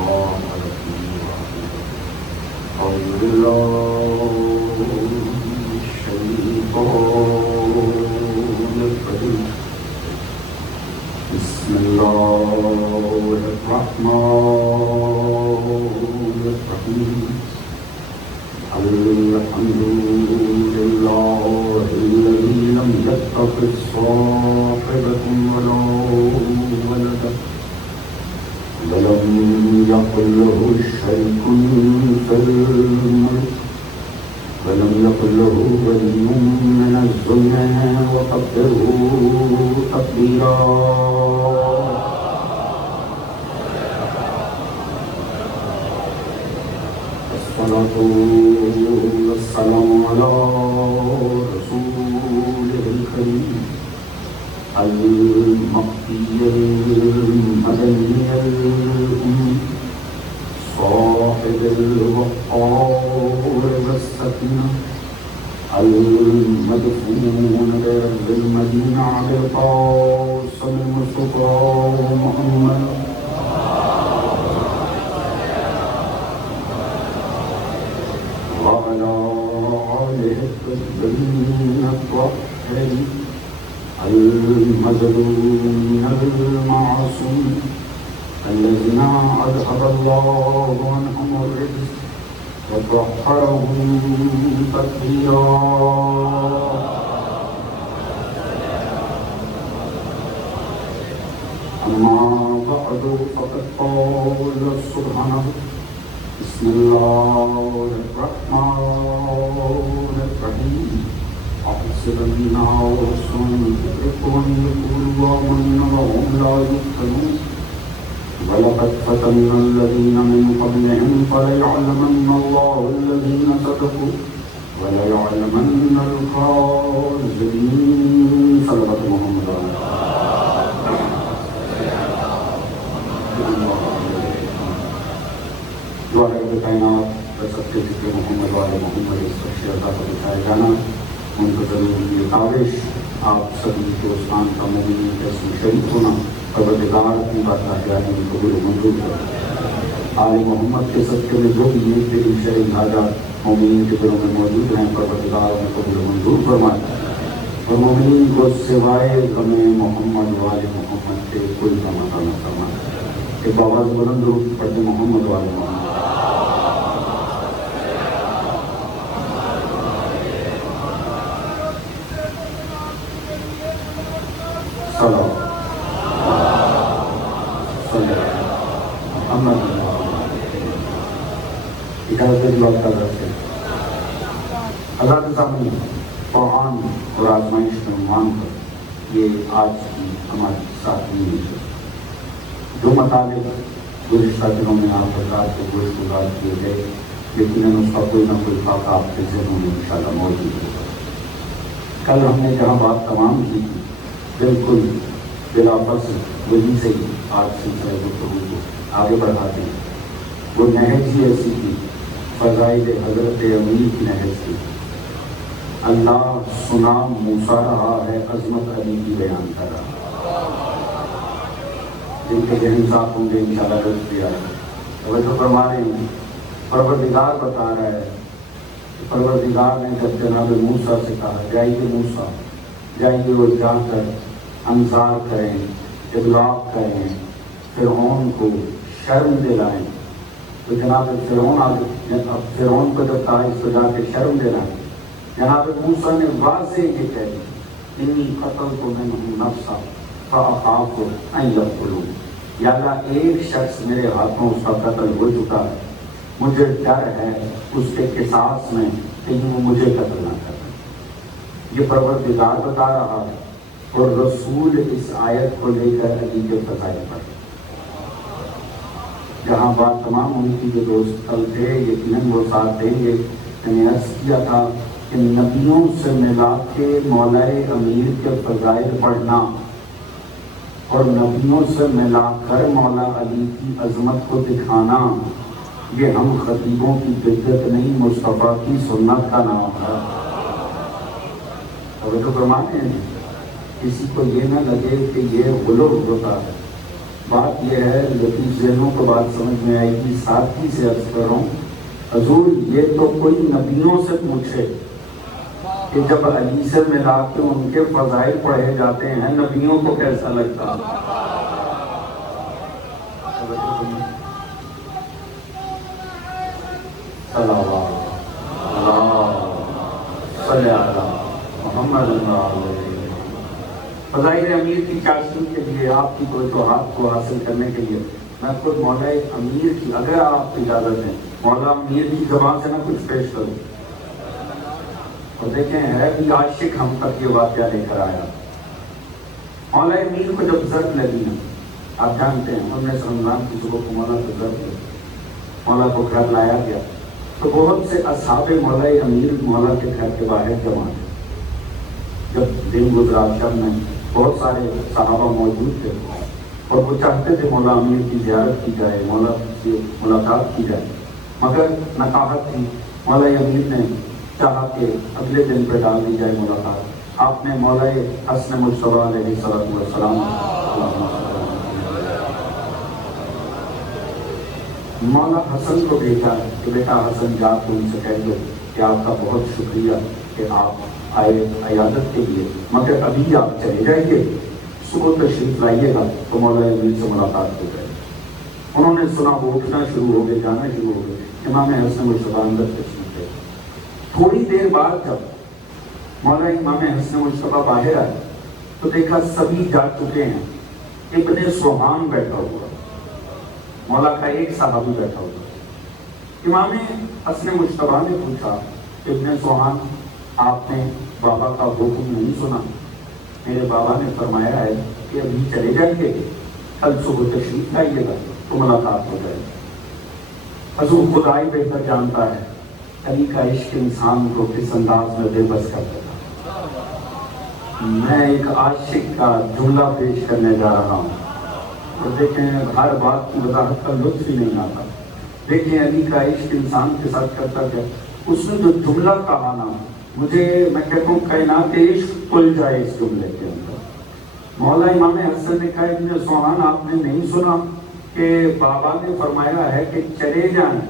الله لكم وعظيم. أعوذ بالله من الشيطان الرجيم. بسم الله الرحمن الرحيم. الحمد لله الذي لم يتخذ صاحبة ولا ولدا ولم يكن له شريك في الملك ولم يكن له ولي من الذل وكبره تكبيرا. الصلاة والسلام على رسوله الكريم المقي المدني الأمي صاحب الوقار والسكينة المدفون بأرض المدينة على القاسم المصطفى محمد وعلى آله الطيبين الطاهرين المظلومين المعصومين الذين أذهب الله عنهم الرجس وطهرهم تطهيرا. أما بعد فقد قال سبحانه بسم الله الرحمن الرحيم. أحسب الناس أن يتركوا أن يقولوا آمنا وهم لا يفتنون ولقد فتنا الذين من قبلهم فليعلمن الله الذين صدقوا وليعلمن الكاذبين. صدق محمد. جو رب کائنات سب کے ذکر محمد والے محمد اس پر شرطہ کو دکھایا جانا منتظر یہ کاوش آپ سبھی دوستان کا مومنین کے اسم شریک ہونا پروردگار کی بات جانے میں قبول منظور ہے. آل محمد کے صدقے میں جو بھی نیک دل شرعی حاجات مومنین کے دلوں میں موجود ہیں پروردگار میں قبول منظور فرمائے اور مومنین کو سوائے غم محمد والے محمد کے کوئی غم عطا نہ فرمائے. ایک آواز بلند درود پڑھتے محمد والے محمد. اللہ کے سامنے قرآن اور آزمائش کا عنوان کر یہ آج کی ہماری ساتویں ہے. جو مطالب گزشتہ دنوں میں آپ حضرات کو گوشت گزار کیے گئے یقیناً اس کا کوئی نہ کوئی خاکہ آپ کے ذہنوں میں انشاءاللہ موجود ہوگا. کل ہم نے جہاں بات تمام کی تھی بالکل بلا فصل وہی سے ہی آج سلسلہ گفتگو کو آگے بڑھاتے ہیں. وہ نہج ہی ایسی تھی فضائل حضرت امیر کی نہج تھی. اللہ سنا موسیٰ رہا ہے عظمت علی کی بیان کر رہا. جن کے ذہن صاف ہوں گے انشاءاللہ درست بھی آئے گا. توجہ فرما رہے ہیں پروردگار بتا رہا ہے کہ پروردگار نے جب جناب موسیٰ سے کہا جائیے موسیٰ جائیے وہ جا کر انذار کریں ابلاغ کریں فرعون کو شرم دلائیں. تو جناب فرعون کو جب کہا اس کو جا کے شرم دلائیں جناب موسیٰ نے واضح یہ کہہ دیا انی قتلت منہم نفسا فأخاف ان یقتلون. یا اللہ ایک شخص میرے ہاتھوں اس کا قتل ہو چکا ہے مجھے ڈر ہے اس کے قصاص میں کہیں وہ مجھے قتل نہ کریں. یہ پروردگار بتا رہا ہے اور رسول اس آیت کو لے کر علی کے فضائل پر جہاں بات تمام ہوئی تھی جو دوست کل تھے یقیناً وہ ساتھ دیں گے. میں نے عرض کیا تھا کہ نبیوں سے ملا کے مولا امیر کے فضائل پڑھنا اور نبیوں سے ملا کر مولا علی کی عظمت کو دکھانا یہ ہم خطیبوں کی بدعت نہیں مصطفیٰ کی سنت کا نام ہے. توجہ فرماتے ہیں کسی کو یہ نہ لگے کہ یہ غلو ہوتا ہے بات یہ ہے، لطیف ذہنوں کو بات سمجھ میں آئے گی، سادگی سے عرض کر رہا ہوں، حضور یہ تو کوئی نبیوں سے پوچھے کہ جب علی سے ملا کے ان کے فضائل پڑھے جاتے ہیں نبیوں کو کیسا لگتا ہے؟ محمد فضائل امیر کی چاشنی کے لیے، آپ کی توجہات کو حاصل کرنے کے لیے میں خود مولا امیر کی، اگر آپ اجازت دیں، مولا امیر کی زبان سے میں کچھ پیش کروں۔ اور دیکھیں ہے بھی عاشق ہم تک یہ واقعہ لے کر آیا۔ مولا امیر کو جب ضرب لگی نا، آپ جانتے ہیں 19 رمضان کی صبح کو مولا کو ضرب لگی، مولا کو گھر لایا گیا تو بہت سے اصحاب مولا امیر مولا کے گھر کے باہر جمع تھے۔ جب دن گزرا شب میں بہت سارے صحابہ موجود تھے اور وہ چاہتے تھے مولا امیر کی زیارت کی جائے، مولا سے ملاقات کی جائے، مگر نقاہت تھی۔ مولا امیر نے چاہا کہ اگلے دن پہ ڈال دی جائے ملاقات۔ آپ نے مولا حسن مجتبیٰ علیہ السلام مولا حسن کو بھیجا کہ بیٹا حسن جا تو ان سے کہہ دو کہ آپ کا بہت شکریہ کہ آپ آئے عیادت کے لیے، مگر ابھی آپ چلے جائیے، صبح تشریف لائیے گا تو مولا امیر سے ملاقات ہو جائے۔ انہوں نے سنا، وہ اٹھنا شروع ہو گئے، جانا شروع ہو گئے۔ امام حسن مجتبیٰ اندر تشریف لے۔ تھوڑی دیر بعد جب مولا امام حسن مجتبیٰ باہر آئے تو دیکھا سبھی جا چکے ہیں، ابن سوہان بیٹھا ہوا، مولا کا ایک صحابی بیٹھا ہوا۔ امام حسن مجتبیٰ نے پوچھا، ابن سوہان آپ نے بابا کا حکم نہیں سنا؟ میرے بابا نے فرمایا ہے کہ ابھی چلے جائیں گے، کل صبح تشریف لائیے گا تو ملاقات ہو جائے گی۔ حضور خدائی بہتر جانتا ہے علی کا عشق انسان کو کس انداز میں بے بس کر دیتا۔ میں ایک عاشق کا جملہ پیش کرنے جا رہا ہوں اور دیکھیں ہر بات کی وضاحت کا لطف ہی نہیں آتا۔ دیکھیں علی کا عشق انسان کے ساتھ کرتا کیا، اس نے جو جملہ کہا نا، مجھے میں کہتا ہوں کائنات عشق کھل جائے اس جملے کے اندر۔ مولا امام حسن نے کہا، ابن سوہان آپ نے نہیں سنا کہ بابا نے فرمایا ہے کہ چلے جائیں؟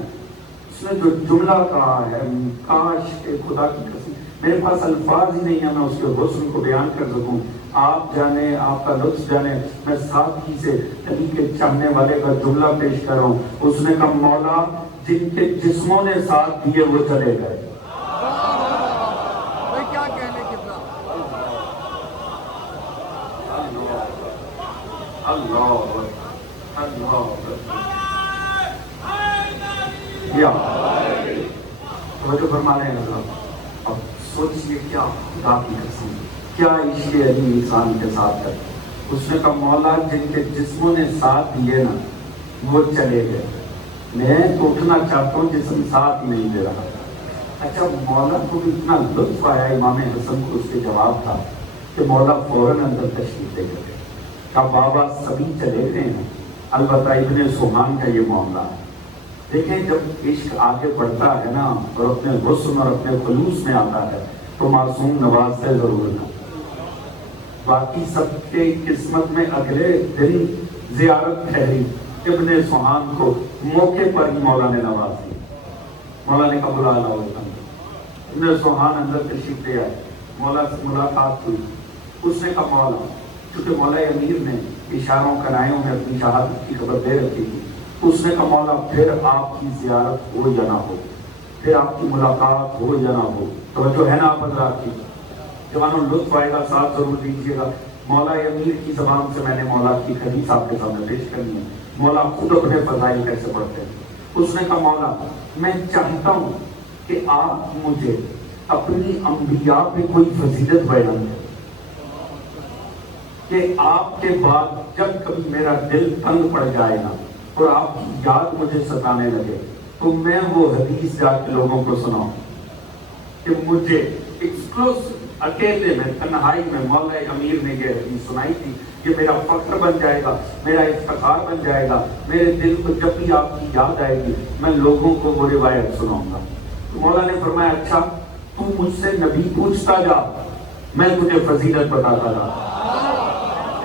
اس نے جو جملہ کہا ہے، کاش کہ خدا کی قسم میرے پاس الفاظ ہی نہیں ہے میں اس کے حسن کو بیان کر سکوں۔ آپ جانے، آپ کا لطف جانے، میں سادگی سے علی کے چاہنے والے کا جملہ پیش کر رہا ہوں۔ اس نے کہا، مولا جن کے جسموں نے ساتھ دیے وہ چلے گئے۔ توجہ فرما رہے ہیں حضرات، اب سوچئے کیا خدا کی قسم، کیا عشق علی انسان کے ساتھ ہے۔ اس نے کہا، مولا جن کے جسموں نے ساتھ دیے نا وہ چلے گئے، میں تو اٹھنا چاہتا ہوں جسم ساتھ ہی نہیں دے رہا۔ اچھا، مولا کو بھی اتنا لطف آیا امام حسن کو، اس کے جواب تھا کہ مولا فوراً اندر تشریف لے گئے۔ کہا، بابا سبھی چلے گئے ہیں، البتہ ابن سوہان کا یہ معاملہ ہے۔ دیکھیں جب عشق آگے بڑھتا ہے نا اور اپنے حسن اور اپنے خلوص میں آتا ہے تو معصوم نوازتے ضرور ہے۔ باقی سب کے قسمت میں اگلے دن زیارت ٹھہری، ابن سوہان کو موقع پر ہی مولا نے نواز دی۔ مولا نے کہا، بلا لاؤ۔ ابن سوہان اندر تشریف لے آئے، مولا سے ملاقات ہوئی۔ اس نے کہا، مولا، چونکہ مولا امیر نے اشاروں کنائیوں میں اپنی شہادت کی خبر دے رکھی تھی، اس نے کہا، مولا پھر آپ کی زیارت ہو یا نہ ہو، پھر آپ کی ملاقات ہو یا نہ ہو، توجہ ہے نا آپ حضرات کی؟ جوانوں لطف آئے گا، ساتھ ضرور دیجیے گا۔ مولا امیر کی زبان سے میں نے مولا کی حدیث آپ کے سامنے پیش کرنی ہے، مولا خود اپنے فضائل کیسے پڑھتے ہیں۔ اس نے کہا، مولا میں چاہتا ہوں کہ آپ مجھے اپنی انبیاء پہ کوئی فضیلت بیان کریں کہ آپ کے بعد جب کبھی میرا دل تنگ پڑ جائے نا اور آپ کی یاد مجھے ستانے لگے تو میں وہ حدیث جا کے لوگوں کو سناؤں کہ مجھے ایکسکلوسیو اکیلے میں تنہائی میں مولا امیر نے یہ حدیث سنائی تھی کہ میرا فخر بن جائے گا، میرا افتخار بن جائے گا، میرے دل کو جب بھی آپ کی یاد آئے گی میں لوگوں کو وہ روایت سناؤں گا۔ تو مولا نے فرمایا، اچھا تو مجھ سے نبی پوچھتا جا، میں تجھے فضیلت بتاتا جا۔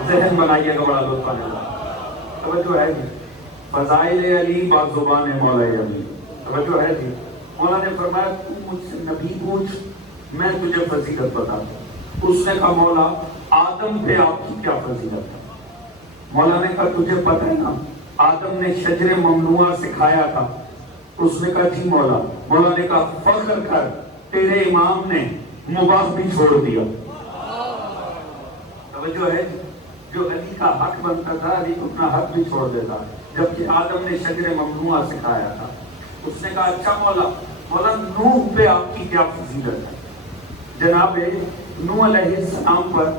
ذہن بنائیے گا، بڑا لطف آنے گا۔ توجہ ہے جی؟ فضائل علی بازبان مولا علی، توجہ ہے جی؟ مولا نے فرمایا تو مجھ سے نبی پوچھ، میں تجھے فضیلت بتاتا ہوں۔ اس نے کہا مولا آدم پہ آپ کی کیا فضیلت ہے؟ مولا نے کہا تجھے پتہ ہے نا آدم نے شجر ممنوعہ سکھایا تھا؟ اس نے کہا جی مولا۔ مولا نے کہا فخر کر، تیرے امام نے مباح بھی چھوڑ دیا۔ توجہ ہے؟ جو علی کا حق بنتا تھا علی اپنا حق بھی چھوڑ دیتا، جبکہ آدم نے شجر ممنوعہ سکھایا تھا۔ اس نے کہا اچھا مولا، مولا نوح پہ آپ کی کیا فضیلت ہے؟ جناب نوح علیہ السلام پر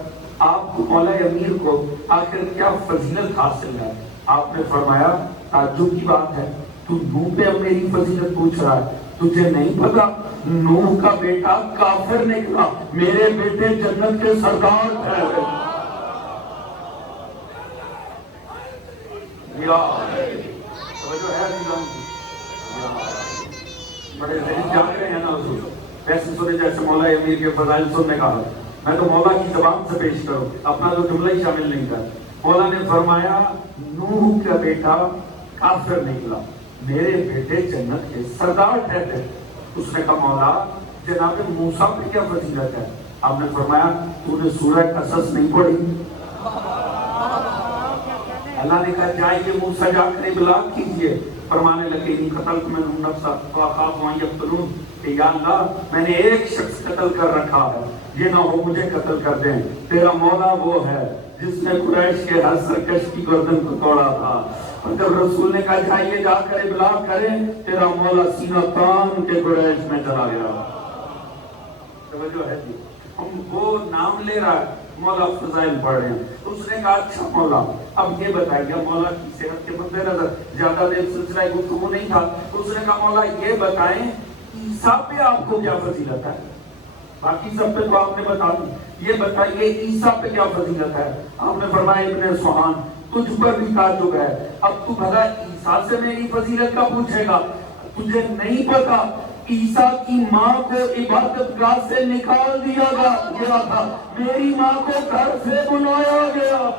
آپ کو مولا امیر کو آخر کیا فضیلت حاصل ہے؟ آپ نے فرمایا تعجب کی بات ہے، تو نوح پہ اب میری فضیلت پوچھ رہا ہے؟ تجھے نہیں پتا نوح کا بیٹا کافر نکلا، میرے بیٹے جنت کے سردار ٹھہرے۔ توجہ ہے عزیزان کی؟ بڑے ذہن جان رہے ہیں نا حضور، ویسے سنے جیسے مولا امیر کے فضائل سننے کا ہے، میں تو مولا کی زبان سے پیش کروں، اپنا تو جملہ ہی شامل نہیں کر۔ مولا نے فرمایا نوح کا بیٹا کافر نکلا، میرے بیٹے جنت کے سردار ٹھہرے۔ اس نے کہا مولا جناب موسیٰ پہ کیا فضیلت ہے؟ آپ نے فرمایا تو نے سورہ قصص نہیں پڑھی؟ اللہ نے کہا جائیے موسیٰ جا کر ابلاغ کیجئے۔ فرمانے لگے انی قتلت منہم نفسا فاخاف ان یقتلون، کہ یا اللہ میں نے ایک شخص قتل کر رکھا ہے، یہ نہ ہو مجھے قتل کر دیں۔ تیرا مولا وہ ہے جس نے قریش کے ہر سرکش کی گردن کو توڑا تھا۔ اور جب رسول نے کہا جائیے جا کر ابلاغ کریں، تیرا مولا سینہ تان کے قریش میں چلا گیا۔ توجہ ہے جی؟ ہم وہ نام لے رہا ہے، مولا فضائل پڑھ رہے ہیں۔ اس نے کہا اچھا مولا اب یہ بتائیے، مولا کی صحت کے مد نظر زیادہ دیر سلسلہ گفتگو نہیں تھا، اس نے کہا مولا یہ بتائیں عیسیٰ پہ آپ کو کیا فضیلت ہے؟ باقی سب پہ تو آپ نے بتا دی، یہ بتائیے عیسیٰ پہ کیا فضیلت ہے؟ آپ نے فرمایا ابن سبحان تجھ پر بھی تعجب ہے، اب تو بھلا عیسیٰ سے میری فضیلت کا پوچھے گا؟ تجھے نہیں پتا عیسیٰ کی ماں کو عبادت گاہ سے نکال دیا گیا تھا، میری ماں کو گھر سے بلایا گیا۔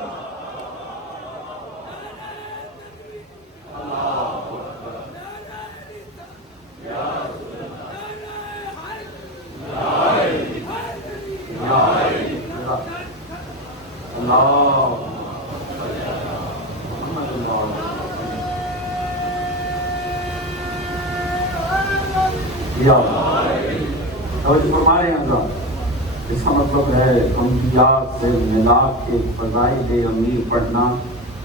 اس کا مطلب ہے انبیاء سے ملاق کے فضائل امیر پڑھنا،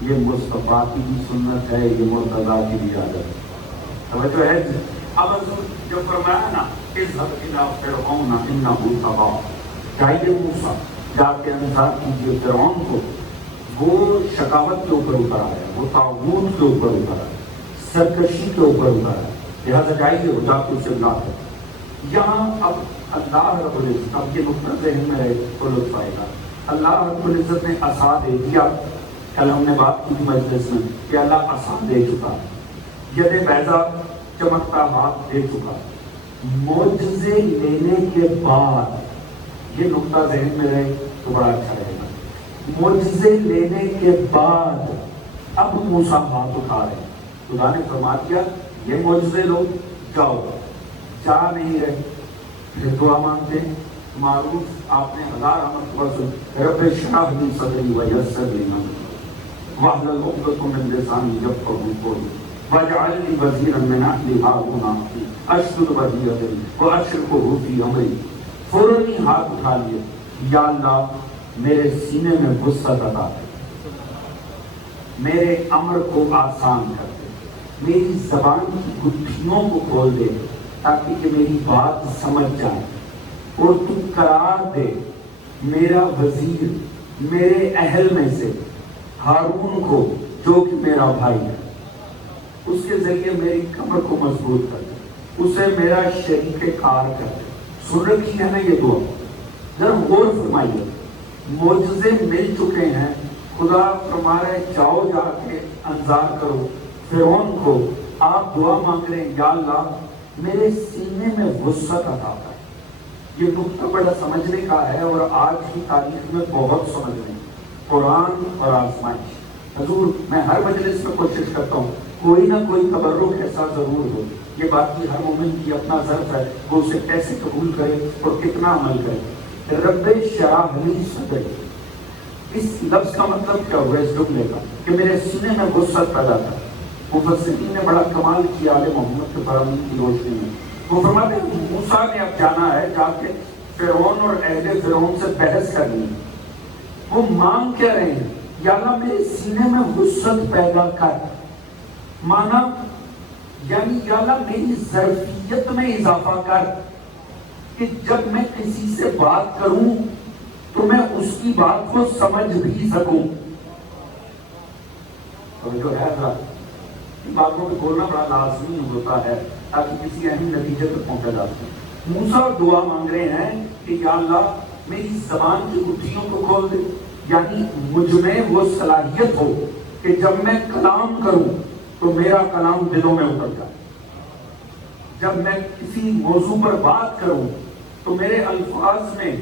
یہ مصطفیٰ کی بھی سنت ہے، یہ مرتضیٰ کی بھی عادت ہے۔ توجہ ہے؟ اب حضور جو فرمایا نا اذهب الى فرعون انه طغى، جائیے موسیٰ جا کے انذار کیجیے فرعون کو، وہ شقاوت کے اوپر اترا ہے، وہ طاغوت کے اوپر اترا ہے، سرکشی کے اوپر اترا ہے، لہذا جائیے وہ جا کے اسے لا ہے۔ یہاں اب اللہ رب العزت، اب یہ نقطہ ذہن میں رہے تو لطف آئے گا، اللہ رب العزت نے عصا دے دیا۔ کل ہم نے بات کی مجلس میں کہ اللہ عصا دے چکا، ید بیضا چمکتا ہاتھ دے چکا، معجزے لینے کے بعد، یہ نقطہ ذہن میں رہے تو بڑا اچھا رہے گا، معجزے لینے کے بعد اب موسیٰ ہاتھ اٹھا رہے ہیں، خدا نے فرما دیا یہ معجزے لو جاؤ، جا نہیں رہے، پھر دعا مانگتے ہیں معروف آپ نے 1000 مرتبہ سن، رب اشرح لی صدری ویسر لی امری واحلل عقدۃ من لسانی یفقهوا قولی واجعل لی وزیرا من اہلی ہارون اخی اشدد بہ ازری واشرکہ فی امری۔ فوراً ہی ہاتھ اٹھا لیے، یا اللہ میرے سینے میں وسعت عطا کر، میرے امر کو آسان کر دے، میری زبان کی گتھیوں کو کھول دے تاکہ کہ میری بات سمجھ جائے، اور تو قرار دے میرا وزیر میرے اہل میں سے ہارون کو جو کہ میرا بھائی ہے، اس کے ذریعے میری کمر کو مضبوط کر دے، اسے میرا شریک کار کر دے۔ سن رکھی ہے نا یہ دعا؟ ذرا غور فرمائیے، معجزے مل چکے ہیں، خدا فرما رہے جاؤ جا کے انذار کرو فرعون کو، آپ دعا مانگ رہے ہیں یا اللہ میرے سینے میں وسعت عطا کر۔ یہ نقطہ بڑا سمجھنے کا ہے اور آج کی تاریخ میں بہت سمجھنے، قرآن اور آزمائش، حضور میں ہر مجلس میں کوشش کرتا ہوں کوئی نہ کوئی تبرک ایسا ضرور ہو، یہ بات کی ہر مومن کی اپنا ظرف ہے وہ اسے کیسے قبول کرے اور کتنا عمل کرے۔ رب اشرح لی صدری، اس لفظ کا مطلب کیا ہوا اس جملے کا؟ کہ میرے سینے میں وسعت پیدا کر۔ مفسرین نے بڑا کمال کیا آل محمد کے فرامین کی روشنی میں، وہ فرماتے ہیں موسیٰ نے اب جانا ہے، جا کے فرعون اور اہل فرعون سے بحث کرنی ہے۔ وہ مانگ کیا رہے ہیں؟ یا اللہ میرے سینے میں وسعت پیدا کر، مانا یعنی یا اللہ میری ظرفیت میں اضافہ کر کہ جب میں کسی سے بات کروں تو میں اس کی بات کو سمجھ بھی سکوں۔ تو جو ہے ان باتوں کو بولنا بڑا لازمی ہوتا ہے تاکہ کسی اہم نتیجے تک پہنچا جا سکے۔ موسیٰ دعا مانگ رہے ہیں کہ یا اللہ میری زبان کی گٹھیوں کو کھول دے، یعنی مجھ میں وہ صلاحیت ہو کہ جب میں کلام کروں تو میرا کلام دلوں میں اتر جائے، جب میں کسی موضوع پر بات کروں تو میرے الفاظ میں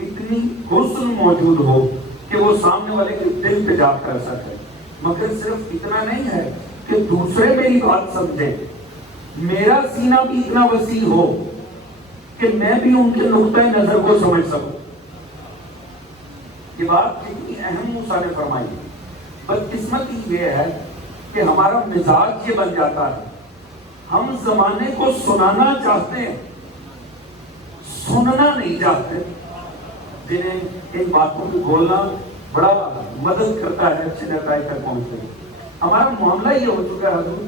اتنی حسن موجود ہو کہ وہ سامنے والے کے دل پہ جا کر سکے۔ مگر صرف اتنا نہیں ہے کہ دوسرے میری بات سمجھیں، میرا سینہ بھی اتنا وسیع ہو کہ میں بھی ان کے نقطۂ نظر کو سمجھ سکوں۔ یہ بات کتنی اہم موسیٰ نے فرمائی۔ بدقسمتی یہ ہے کہ ہمارا مزاج یہ بن جاتا ہے، ہم زمانے کو سنانا چاہتے ہیں، سننا نہیں چاہتے، جنہیں ان باتوں کو بولنا بڑا مدد کرتا ہے اچھے نتائج تک پہنچنے۔ ہمارا معاملہ یہ ہو چکا ہے حضور،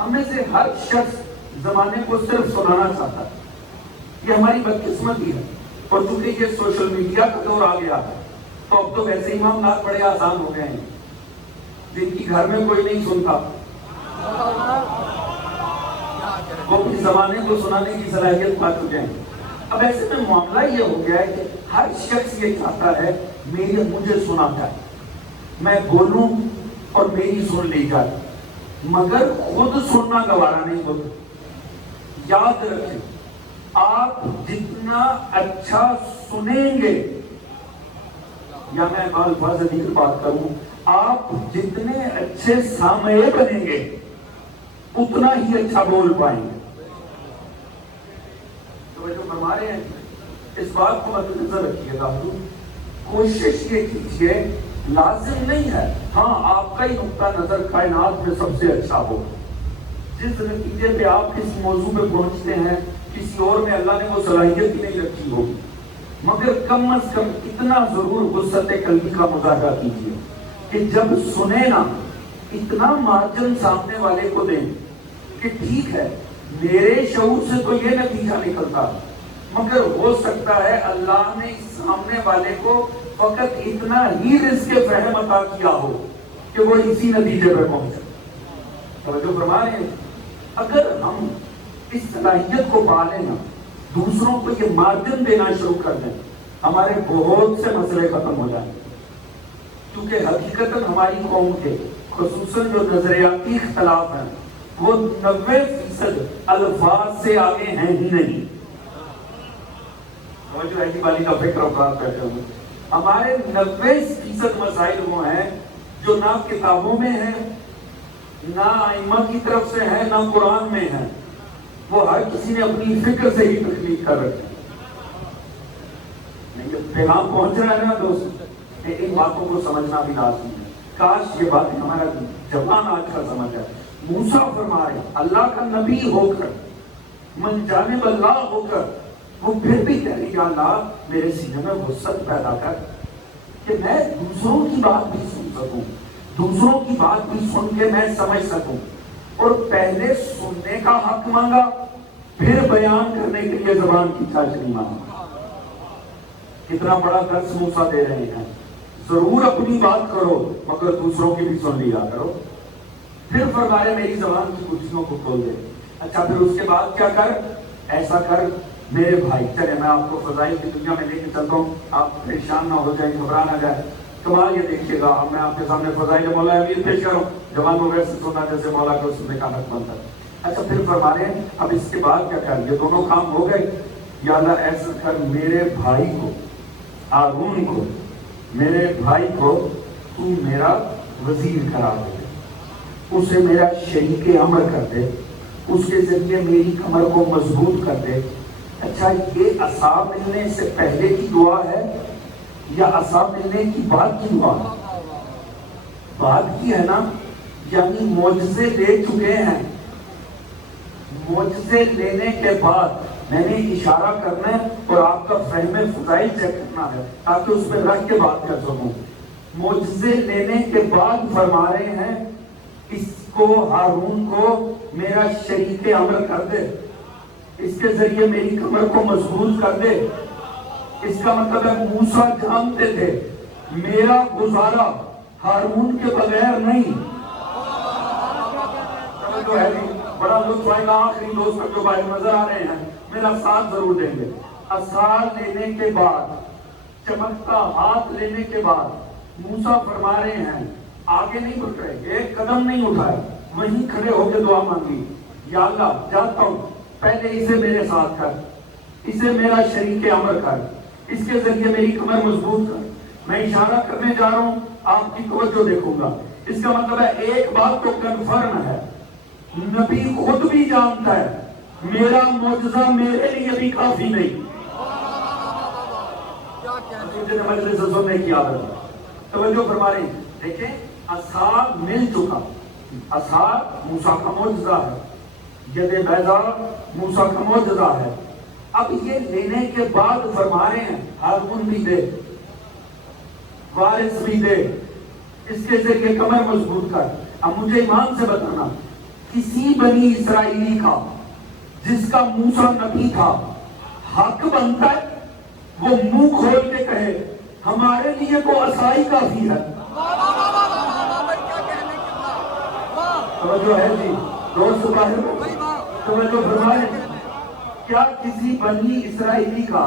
ہم میں سے ہر شخص زمانے کو صرف سنانا چاہتا ہے، یہ ہماری بدقسمتی ہے۔ اور چونکہ یہ سوشل میڈیا کا دور آ گیا ہے تو اب تو ویسے ہی معاملات بڑے آسان ہو گئے ہیں، جن کی گھر میں کوئی نہیں سنتا وہ اپنے زمانے کو سنانے کی صلاحیت پا چکے ہیں۔ اب ایسے میں معاملہ یہ ہو گیا ہے کہ ہر شخص یہ چاہتا ہے مجھے سنا جائے، میں بولوں اور میری سن لی جائے، مگر خود سننا گوارا نہیں ہوتا۔ یاد رکھیں آپ جتنا اچھا سنیں گے، یا میں الفاظ دیگر بات کروں، آپ جتنے اچھے سامعے بنیں گے اتنا ہی اچھا بول پائیں گے۔ تو جو فرما رہے ہیں اس بات کو مد نظر رکھیے گا، کوشش یہ کیجیے، لازم نہیں ہے ہاں آپ کا ہی نقطہ نظر کائنات میں سب سے اچھا ہو، جس نتیجے پہ آپ کسی موضوع پہ پہنچتے ہیں کسی اور میں اللہ نے وہ صلاحیت ہی نہیں رکھی ہوگی، مگر کم از کم اتنا ضرور وسعت قلبی کا مظاہرہ کیجیے کہ جب سنے نا اتنا مارجن سامنے والے کو دیں کہ ٹھیک ہے میرے شعور سے تو یہ نتیجہ نکلتا، مگر ہو سکتا ہے اللہ نے سامنے والے کو فقط اتنا ہی رزق فہم عطا کیا ہو کہ وہ اسی نتیجے پر پہنچے۔ توجہ فرما رہے ہیں، اگر ہم اس صلاحیت کو پالیں نا، دوسروں کو یہ مارجن دینا شروع کر دیں، ہمارے بہت سے مسئلے ختم ہو جائیں، کیونکہ حقیقتاً ہماری قوم کے خصوصاً جو نظریاتی اختلاف ہیں وہ 90% الفاظ سے آگے ہیں ہی نہیں۔ توجہ ایسی والی کا فکر افراد کرتے ہوئے ہمارے 90% مسائل وہ ہیں جو نہ کتابوں میں ہیں، نہ ائمہ کی طرف سے ہیں، نہ قرآن میں ہیں، وہ ہر کسی نے اپنی فکر سے ہی تخلیق کر رکھی۔ پیغام پہنچ رہا ہے نا دوست، ان باتوں کو سمجھنا بھی لازمی ہے۔ کاش یہ بات ہمارا جوان آج کا سمجھ ہے۔ موسیٰ فرما رہے اللہ کا نبی ہو کر، من جانب اللہ ہو کر، وہ پھر بھی کہہ رہی یا اللہ میرے سینے میں وسعت پیدا کر کہ میں دوسروں کی بات بھی سن سکوں، دوسروں کی بات بھی سن کے میں سمجھ سکوں، اور پہلے سننے کا حق مانگا پھر بیان کرنے کے لیے زبان کی چاچنی مانگا۔ کتنا بڑا درس موسیٰ دے رہے ہیں، ضرور اپنی بات کرو مگر دوسروں کی بھی سن لیا کرو۔ پھر فرمایا میری زبان کی گٹھیوں کو کھول دے۔ اچھا پھر اس کے بعد کیا کر؟ ایسا کر میرے بھائی، چلے میں آپ کو فضائل کی دنیا میں لے کے چلتا ہوں، آپ پریشان نہ ہو جائیں، گھبرا نہ جائے۔ کمال یہ دیکھیے گا، اب میں آپ کے سامنے فضائل مولا امیر پیش کروں، جوان کو ویسے سننا جیسے مولا کے سننے کا حق بنتا ہے۔ اچھا پھر فرما رہے ہیں اب اس کے بعد کیا کر؟ یہ دونوں کام ہو گئے، یا اللہ ایسا کر میرے بھائی کو، ہارون کو، میرے بھائی کو تو میرا وزیر قرار دے، اسے میرا شریک امر کر دے، اس کے ذریعے میری کمر کو مضبوط کر دے۔ اچھا یہ عصا ملنے سے پہلے کی دعا ہے یا عصا ملنے کی بعد کی دعا ہے؟ بعد کی ہے نا، یعنی معجزے لے چکے ہیں، معجزے لینے کے بعد میں نے اشارہ کرنا ہے اور آپ کا فہم فضائل چیک کرنا ہے تاکہ اس پہ رکھ کے بات کر سکوں۔ معجزے لینے کے بعد فرما رہے ہیں اس کو ہارون کو میرا شریک امر کر دے، اس کے ذریعے میری کمر کو مضبوط کر دے۔ اس کا مطلب ہے موسیٰ جانتے تھے میرا گزارا ہارون کے بغیر نہیں۔ جو ہے بڑا لطف آئے گا، آخری دوست تک جو بھائی نظر آ رہے ہیں میرا ساتھ ضرور دیں گے۔ عصا لینے کے بعد، چمکتا ہاتھ لینے کے بعد موسیٰ فرما رہے ہیں، آگے نہیں بڑھ رہے، ایک قدم نہیں اٹھائے، وہیں کھڑے ہو کے دعا مانگی، یا اللہ جانتا ہوں پہلے اسے میرے ساتھ کر، اسے میرا شریک امر کر، اس کے ذریعے میری کمر مضبوط کر۔ میں اشارہ کرنے جا رہا ہوں، آپ کی توجہ دیکھوں گا۔ اس کا مطلب ہے ایک بات تو کنفرم ہے، نبی خود بھی جانتا ہے میرا معجزہ میرے لیے بھی کافی نہیں۔ مجھے مجلس سننے کی عادت ہے، توجہ فرما رہے ہیں۔ دیکھیں عصا مل چکا، عصا موسیٰ کا معجزہ ہے، ید بیضا موسیٰ کا معجزہ ہے۔ اب یہ لینے کے بعد فرما رہے ہیں ہارون بھی دے، وارث بھی دے، اس کے ذریعے کمر مضبوط کر۔ اب مجھے ایمان سے بتانا، کسی بنی اسرائیلی کا جس کا موسیٰ نبی تھا حق بنتا ہے وہ منہ کھول کے کہے ہمارے لیے تو عصا ہی کافی ہے؟ توجہ ہے جی دوست باہر توجہ فرمائیں۔ کیا کسی بنی اسرائیلی کا،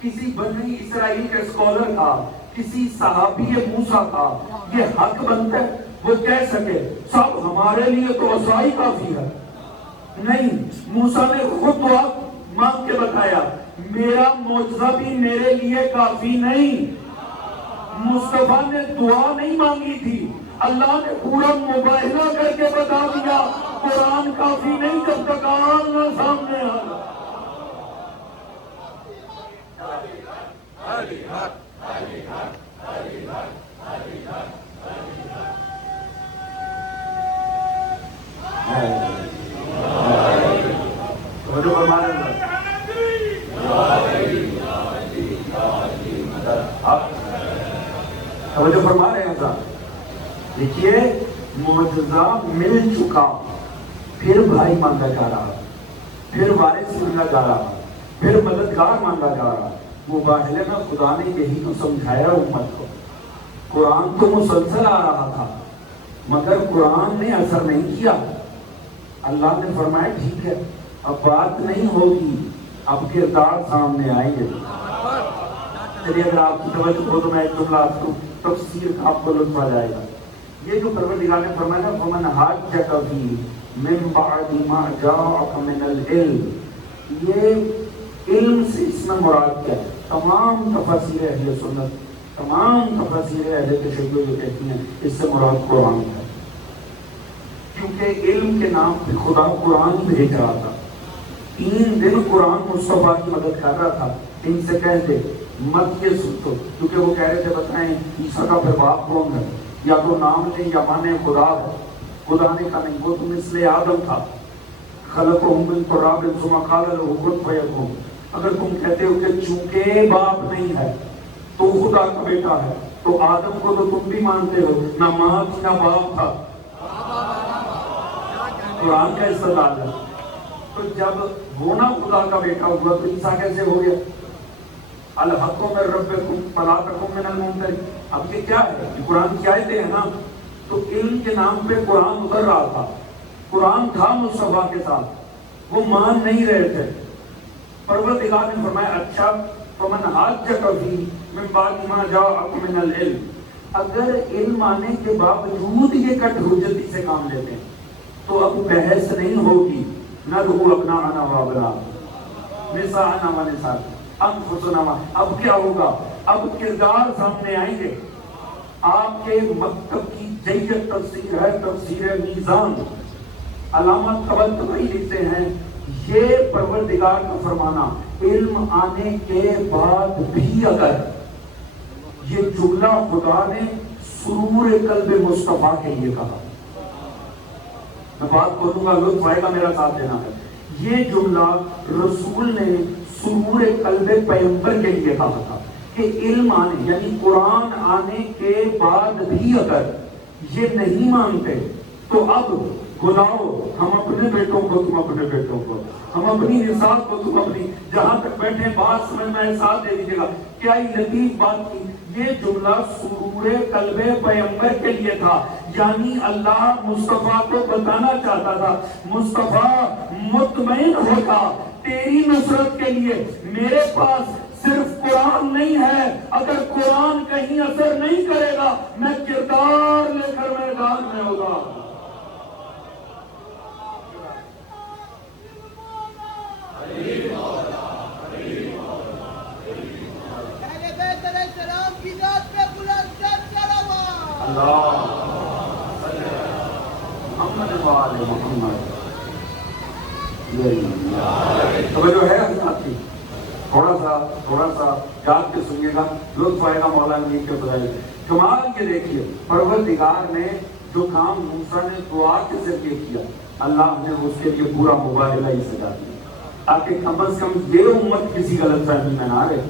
کسی بنی اسرائیل کے اسکالر کا، کسی صحابی موسیٰ کا یہ حق بنتا ہے وہ کہہ سکے سب ہمارے لیے تو عصا ہی کافی ہے؟ نہیں، موسیٰ نے خود دعا مانگ کے بتایا میرا معجزہ بھی میرے لیے کافی نہیں۔ مصطفیٰ نے دعا نہیں مانگی تھی، اللہ نے پورا مباہلہ کر کے بتا دیا قرآن کافی نہیں جب تک آن نہ سامنے آنا۔ توجہ فرما رہے ہیں صاحب، دیکھیے معجزہ مل چکا، پھر بھائی مانگا جا رہا، پھر وارث مانگا جا رہا، پھر مددگار مانگا جا رہا۔ مباہلے میں خدا نے یہی تو سمجھایا امت کو، قرآن تو مسلسل آ رہا تھا مگر قرآن نے اثر نہیں کیا۔ اللہ نے فرمایا ٹھیک ہے اب بات نہیں ہوگی، اب کردار سامنے آئیں گے۔ چلیے اگر آپ کی توجہ ہو تو میں ایک جملہ آپ کو تفسیر کا آپ کو لطف آ جائے گا۔ یہ جو پروردگار نے فرمایا وَمَنْ حَاجَّكَ فِيهِ مِنْ بَعْدِ مَا جَاءَكَ مِنَ الْعِلْمِ، یہ علم سے اس میں مراد کیا ہے؟ تمام تفاسیر اہل سنت، تمام تفاسیر اہل تشیع جو کہتی ہیں اس سے مراد قرآن ہے، کیونکہ علم کے نام پہ خدا قرآن ہی بھیج رہا تھا۔ 3 دن قرآن مصطفیٰ کی مدد کر رہا تھا۔ ان سے کہہ دے مت یہ سنو، کیونکہ وہ کہہ رہے تھے بتائیں عیسیٰ کا پھر باپ کون ہے، یا تو نام لیں یا مانے خدا ہے۔ خدا نے کہا نہیں، وہ تو مثل آدم تھا، خلقہ من تراب ثم قال له کن فیکون۔ اگر تم کہتے ہو کہ چونکہ باپ نہیں ہے تو خدا کا بیٹا ہے، تو آدم کو تو تم بھی مانتے ہو، نہ ماں تھی نہ باپ تھا۔ قرآن کا استدلال ہے۔ تو جب وہ نہ خدا کا بیٹا ہوا تو عیسیٰ کیسے ہو گیا؟ الحق من ربکم فلا تکن من الممترین۔ اب یہ کیا ہے؟ یہ قرآن کی آیتیں ہیں نا، تو علم کے نام پہ قرآن اتر رہا تھا، قرآن تھا مصطفیٰ کے ساتھ، وہ مان نہیں رہے تھے۔ پروردگار نے فرمایا اچھا فمن حاجک فیہ من بعد ما جاءک من العلم، اگر علم آنے کے باوجود یہ کٹ حجتی سے کام لیتے ہیں تو اب بحث نہیں ہوگی، ندعو ابناءنا وابناءکم نساءنا ونساءکم انفسنا۔ اب کیا ہوگا؟ اب کردار سامنے آئیں گے، آپ کے مکتب کی جید تفسیر ہے تفسیر میزان، علامہ طباطبائی لکھتے ہیں یہ پروردگار کا فرمانا علم آنے کے بعد بھی اگر یہ جملہ خدا نے سرور قلب مصطفیٰ کے لیے کہا، میں بات کروں گا لطف آئے گا میرا ساتھ دینا ہے، یہ جملہ رسول نے سرور قلب پیغمبر کے لیے کہا تھا کہ علم آنے یعنی قرآن آنے کے بعد بھی اگر یہ نہیں مانتے تو اب بلاؤ ہم اپنے بیٹوں کو، تم اپنے بیٹوں کو، ہم اپنی نساء کو، تم اپنی، جہاں تک بیٹھے بات سمجھ میں احساس دے دیجیے گا کیا ہی لطیف بات کی۔ یہ جملہ سرور قلب پیغمبر کے لیے تھا، یعنی اللہ مصطفیٰ کو بتانا چاہتا تھا مصطفیٰ مطمئن ہوتا تیری نصرت کے لیے میرے پاس صرف قرآن نہیں ہے، اگر قرآن کہیں اثر نہیں کرے گا میں کردار لے کر میدان میں ہوگا۔ محمد وآل محمد توجہ ہے حضرات کی، تھوڑا سا یاد کے سنیے گا، لطف آئے گا مولانا جی کے بجائے۔ کمال کے دیکھیے پروردگار نے جو کام موسیٰ نے دعا کے ذریعے کیا، اللہ نے اس کے لیے پورا مبادلہ ہی سجا دیا تاکہ کم از کم یہ امت کسی غلط فہمی میں نہ رہے،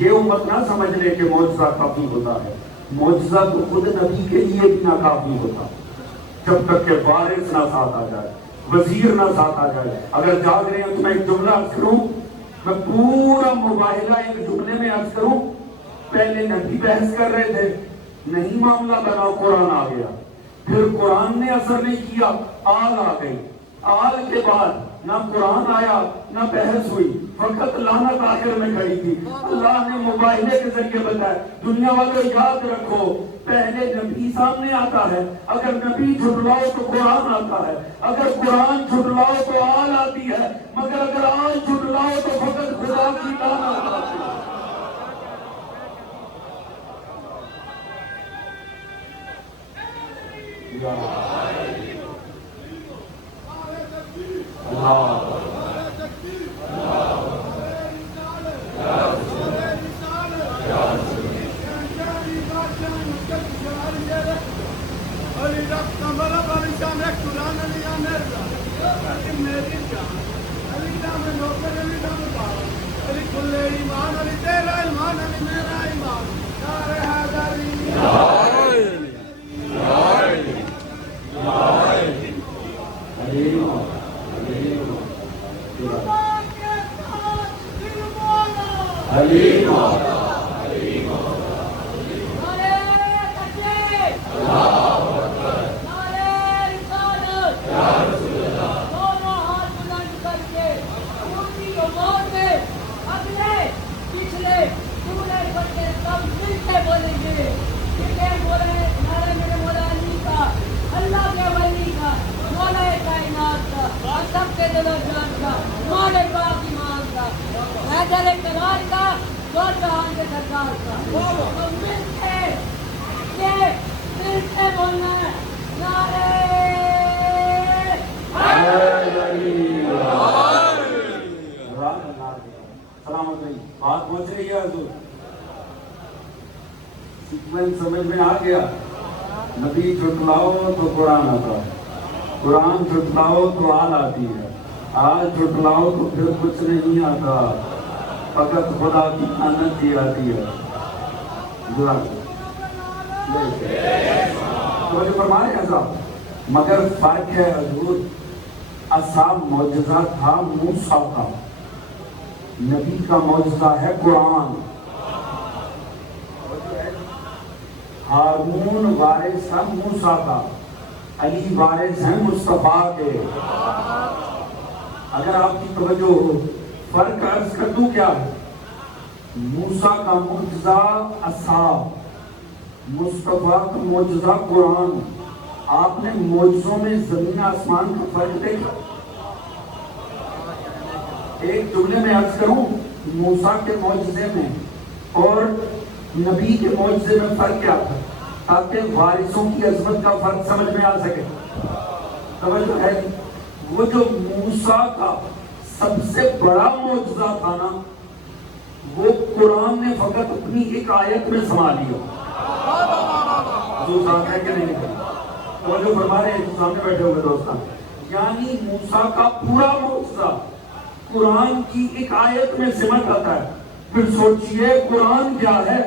یہ امت نہ سمجھ لے کہ معجزہ کافی ہوتا ہے، معجزہ تو خود نبی کے لیے بھی ناکافی ہوتا جب تک کہ وارث نہ ساتھ آ جائے، وزیر نہ ساتھ آ جائے۔ اگر جاگ رہے ہیں تو میں ایک جملہ عرض کروں، میں پورا مباحلہ ایک جملے میں عرض کروں۔ پہلے نبی بحث کر رہے تھے، نہیں معاملہ بنا، قرآن آ گیا، پھر قرآن نے اثر نہیں کیا، آل آ گئی، آل کے بعد نہ قرآن آیا نہ بحث ہوئی، فقط لعنت آخر میں کھڑی تھی۔ اللہ نے مباحلے کے ذریعے بتایا دنیا والوں یاد رکھو پہلے نبی سامنے آتا ہے، اگر نبی جھٹلاؤ تو قرآن آتا ہے، اگر قرآن جھٹلاؤ تو آل آتی ہے، مگر اگر آل جھٹلاؤ تو فقط خدا کی لعنت آتی ہے۔ بات پہنچ رہی ہے حضور، سیکوینس سمجھ میں آ گیا۔ نبی جھٹلاؤ تو قرآن آتا ہے، قرآن جھٹلاؤ تو آل آتی ہے، آل جھٹلاؤ تو پھر کچھ نہیں آتا، فقط خدا کی لعنت ہی آتی ہے۔ تو جو فرما رہے ہیں صاحب، مگر فرق ہے حضور، اصحاب معجزہ تھا موسیٰ کا، نبی کا معجزہ ہے قرآن۔ ہارون وارث ہے موسیٰ کا، علی وارث ہیں مصطفیٰ کے۔ اگر آپ کی توجہ ہو، فرق عرض کر دوں کیا ہے؟ موسیٰ کا معجزہ اصحاب، مصطفیٰ کا معجزہ قرآن۔ آپ نے معجزوں میں زمین آسمان کا فرق دیکھا؟ ایک جملے میں عرض کروں، موسیٰ کے معجزے میں اور نبی کے معجزے میں فرق کیا تھا؟ تاکہ وارثوں کی عظمت کا فرق سمجھ میں آ سکے. توجہ ہے. وہ جو موسیٰ کا سب سے بڑا معجزہ تھا نا، وہ قرآن نے فقط اپنی ایک آیت میں سما لیا. جو ساتھ ہے کہ نہیں ہے توجہ فرما رہے ہیں سامنے بیٹھے ہوئے دوستان. یعنی موسیٰ کا پورا معجزہ قرآن کی ایک آیت میں سمٹ آتا ہے. پھر سوچئے قرآن کیا ہے.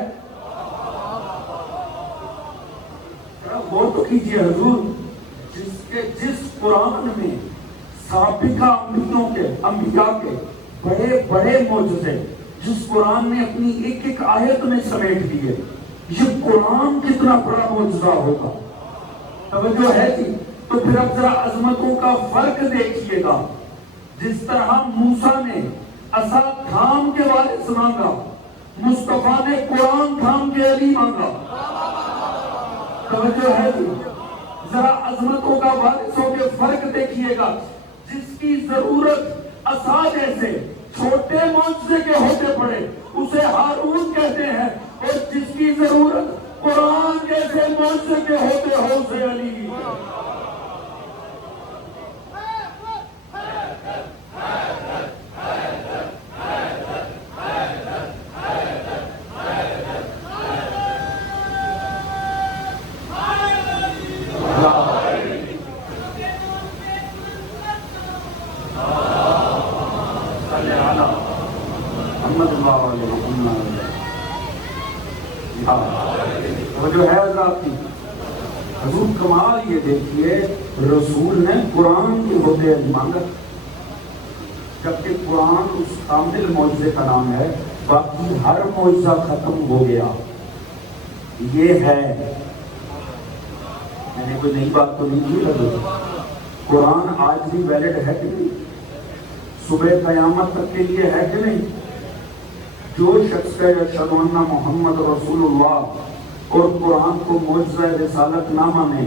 غور تو کیجئے حضور، جس قرآن میں سابقہ انبیاء کے بڑے بڑے معجزے جس قرآن نے اپنی ایک ایک آیت میں سمیٹ دیے، یہ قرآن کتنا بڑا معجزہ ہوگا. توجہ ہے جی. تو پھر اب ذرا عظمتوں کا فرق دیکھیے گا. جس طرح موسیٰ نے عصا تھام کے وارث مانگا، مصطفیٰ نے قرآن تھام کے علی مانگا. توجہ ہے جی. ذرا عظمتوں کا وارثوں کے فرق دیکھیے گا. جس کی ضرورت عصا جیسے چھوٹے معجزے کے ہوتے پڑے اسے ہارون کہتے ہیں، اور جس کی ضرورت قرآن جیسے معجزے کے ہوتے ہو اسے علی. جو ہے حضرات کی حضور کمال یہ دیکھیے، رسول نے قرآن کے ہوتے مانگا، جبکہ قرآن اس کامل معجزے کا نام ہے. باقی ہر معجزہ ختم ہو گیا. یہ ہے، میں نے کوئی نئی بات تو نہیں کی لگے. قرآن آج بھی ویلڈ ہے کہ نہیں؟ صبح قیامت تک کے لیے ہے کہ نہیں؟ جو شخص کا اشہد ان محمد رسول اللہ اور قرآن کو معجزہ رسالت نہ مانے،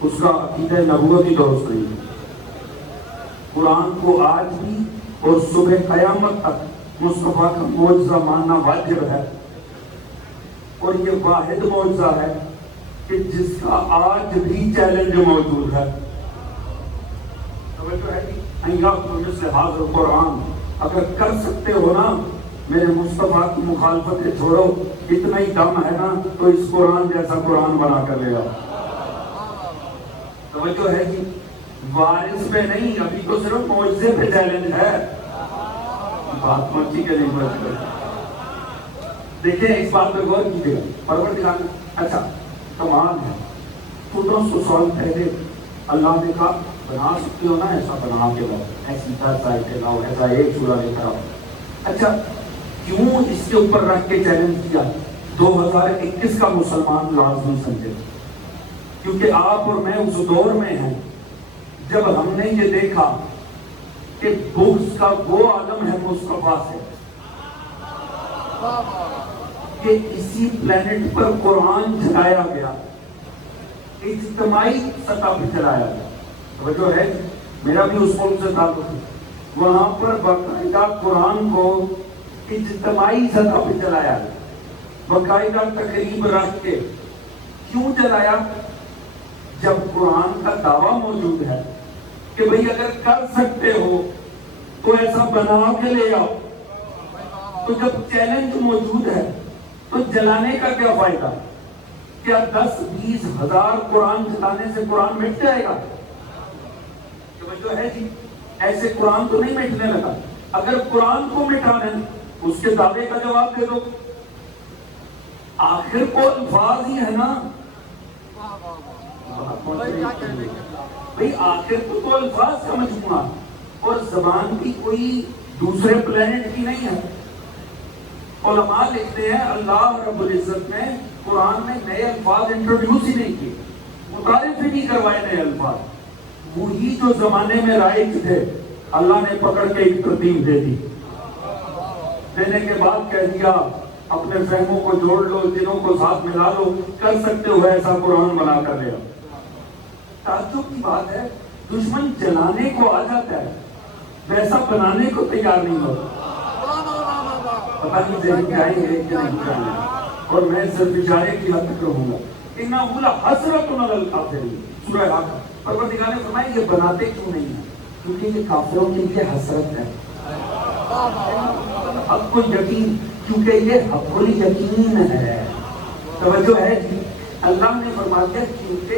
اس کا عقیدہ نبوت ہی درست نہیں ہے. قرآن کو آج بھی اور صبح قیامت تک مصطفیٰ کا معجزہ ماننا واجب ہے. اور یہ واحد معجزہ ہے کہ جس کا آج بھی چیلنج موجود ہے. توجہ ہے کہ حاضر قرآن اگر کر سکتے ہو نا میرے مصطفیٰ کی مخالفت چھوڑو، اتنا ہی دم ہے نا تو اس قرآن جیسا قرآن بنا کر لے آؤ. توجہ ہے کہ وارث پہ نہیں، ابھی تو صرف معجزے پہ چیلنج ہے. بات مرضی کے نہیں بچ. دیکھیں اس بات پہ غور کیجیے. پروردگار اچھا کمال ہے. 1400 سال پہلے اللہ نے کہا بنا سکتے ہو نا، ایسا بنا کے لاؤ، ایسی 10 آیتیں لاؤ، ایسا ایک سورہ لے کر آؤ. اچھا کیوں اس کے اوپر رکھ کے چیلنج کیا 2021 کا مسلمان لازمی سمجھے؟ کیونکہ آپ اور میں اس دور میں ہیں جب ہم نے یہ دیکھا کہ بغض کا وہ عالم ہے مصطفیٰ سے کہ اسی پلانٹ پر قرآن چلایا گیا، اجتماعی سطح پہ چلایا گیا. توجہ ہے، میرا بھی اس ملک سے تعلق ہے. وہاں پر باقاعدہ قرآن کو اجتماعی سطح پہ چلایا گیا، باقاعدہ تقریب رکھ کے. کیوں چلایا؟ جب قرآن کا دعویٰ موجود ہے کہ بھئی اگر کر سکتے ہو تو ایسا بنا کے لے آؤ، تو جب چیلنج موجود ہے تو جلانے کا کیا فائدہ؟ کیا 10-20 ہزار قرآن چلانے سے قرآن مٹ جائے گا؟ جو ہے جی ایسے قرآن تو نہیں مٹنے لگا. اگر قرآن کو مٹانا ہے اس کے دعوے کا جواب دے دو. آخر کو الفاظ ہی ہے نا بھئی، آخر تو الفاظ کا مجموعہ، اور زبان کی کوئی دوسرے پلانٹ کی نہیں ہے. علماء لکھتے ہیں اللہ رب العزت نے قرآن میں نئے الفاظ انٹروڈیوس ہی نہیں کیے، متعارف ہی نہیں کروائے نئے الفاظ. وہی جو زمانے میں رائج تھے اللہ نے پکڑ کے ایک ترتیب دے دی. دینے کے بعد کہہ دیا اپنے فہموں کو جوڑ لو، دنوں کو ساتھ ملا لو، کر سکتے ہو ایسا قرآن بنا کر لے آؤ. تعجب کی بات ہے دشمن جلانے کو آ جاتا ہے، ویسا بنانے کو تیار نہیں ہوتا. پتہ نہیں ذہن کے آئیں گے کہ نہیں جانے، اور میں صرف اشارے کی حد تک رہوں گا. انہ لحسرۃ علی الکافرین، سورہ حق۔ پروردگار نے فرمایا یہ بناتے کیوں نہیں ہیں؟ کیونکہ یہ کافروں کے لیے حسرت ہے، حق الیقین، کیونکہ یہ حق الیقین ہے۔ توجہ ہے جی؟ اللہ نے فرما دیا کیونکہ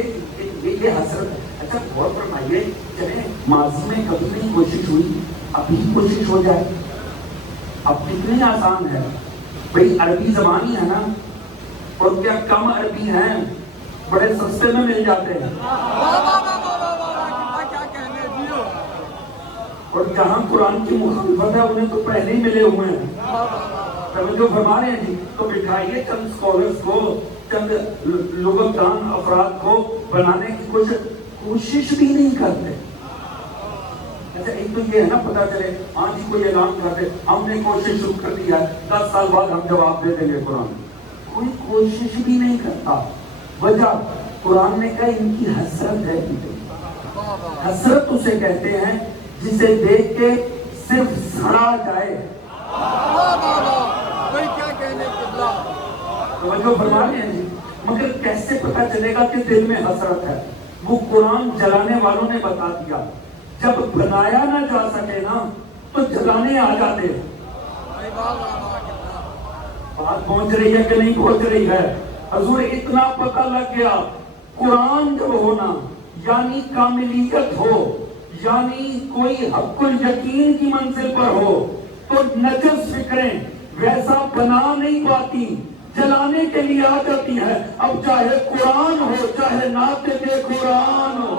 یہ حسرت ہے۔ اچھا غور فرمائیے، چلیں ماضی میں کبھی نہیں کوشش ہوئی، ابھی کوشش ہو جائے، اب کتنی آسان ہے بھئی، عربی زبانی ہے نا، اور کیا کم عربی ہیں، بڑے سستے میں مل جاتے ہیں، اور جہاں قرآن کی مخالفت ہے انہیں تو پہلے ہی ملے ہوئے ہیں۔ توجہ فرما رہے ہیں جی؟ تو بٹھائیے چند اسکالرز کو، چند لغت دان افراد کو بنانے کی کوشش بھی نہیں کرتے۔ اچھا ایک تو یہ ہے نا، پتا چلے ہاں جی کوئی اعلان کرتے ہم نے کوشش شروع کر دی ہے، 10 سال بعد ہم جواب دے دیں گے قرآن، کوئی کوشش بھی نہیں کرتا۔ وجہ قرآن نے کہا ان کی حسرت ہے۔ حسرت اسے کہتے ہیں جسے دیکھ کے صرف سڑا جائے۔ توجہ فرما رہے ہیں جی؟ مگر کیسے پتا چلے گا کہ دل میں حسرت ہے؟ وہ قرآن جلانے والوں نے بتا دیا، جب بنایا نہ جا سکے نا تو جلانے آ جاتے۔ بات پہنچ رہی ہے کہ نہیں پہنچ رہی ہے؟ حضور اتنا پتہ لگ گیا، قرآن جب ہونا یعنی کاملیت ہو، یعنی کوئی حق الیقین کی منزل پر ہو، تو نجس فکریں ویسا بنا نہیں پاتی، جلانے کے لیے آ جاتی ہے۔ اب چاہے قرآن ہو، چاہے ناطق قرآن ہو،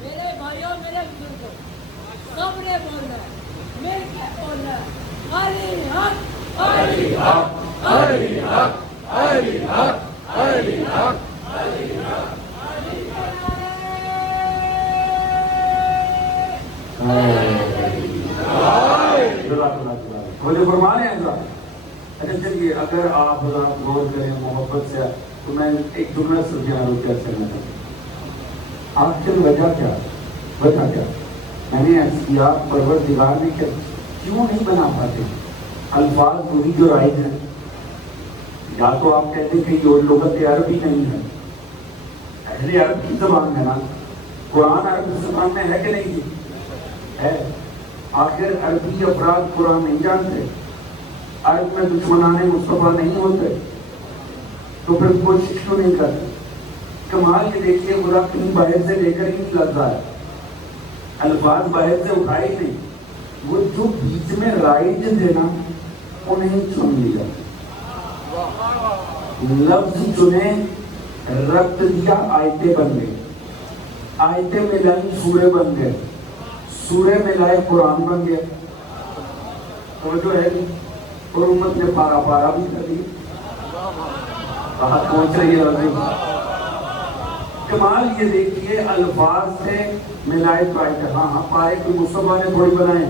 میرے بھائیوں، میرے بزرگوں، سب نے بولنا ہے، مل کے بولنا ہے، علی حق، علی حق، علی حق، علی حق، علی حق، علی حق، مجھے فرمانے ہیں۔ اچھا چلیے، اگر آپ غور کریں محبت سے تو میں ایک جملہ سمجھا روکیا کرنا چاہتا ہوں۔ آخر وجہ کیا؟ وجہ کیا؟ میں نے عرض کیا پروردگار نے کیوں نہیں بنا پاتے؟ الفاظ وہی جو رائج ہیں، یا تو آپ کہتے ہیں کہ یہ لغت عربی نہیں ہے، اہل عرب کی زبان ہے نا، قرآن عربی زبان میں ہے کہ نہیں جی؟ ہے۔ آخر عربی افراد قرآن نہیں جانتے، عرب میں دشمنان مصطفیٰ نہیں ہوتے، تو پھر کوشش کیوں نہیں کرتے؟ کمال یہ دیکھیے، خدا کہیں باہر سے لے کر ہی نہیں لگتا ہے، الفاظ باہر سے اٹھائے نہیں، وہ جو بیچ میں رائج تھے نا انہیں چن لیا، لفظ چنے، رکھ دیا، آیتیں بن گئے، آیتیں ملائی سورے بن گئے، سورے ملائے قرآن بن گئے۔ توجہ ہے نہیں؟ اور امت نے پارا پارا بھی کر دی، کہاں پہنچ رہی ہے رضی؟ کمال یہ دیکھیے، الفاظ سے ملائے تو آئے، ہاں پارے کوئی مصطفیٰ نے تھوڑی بنائے۔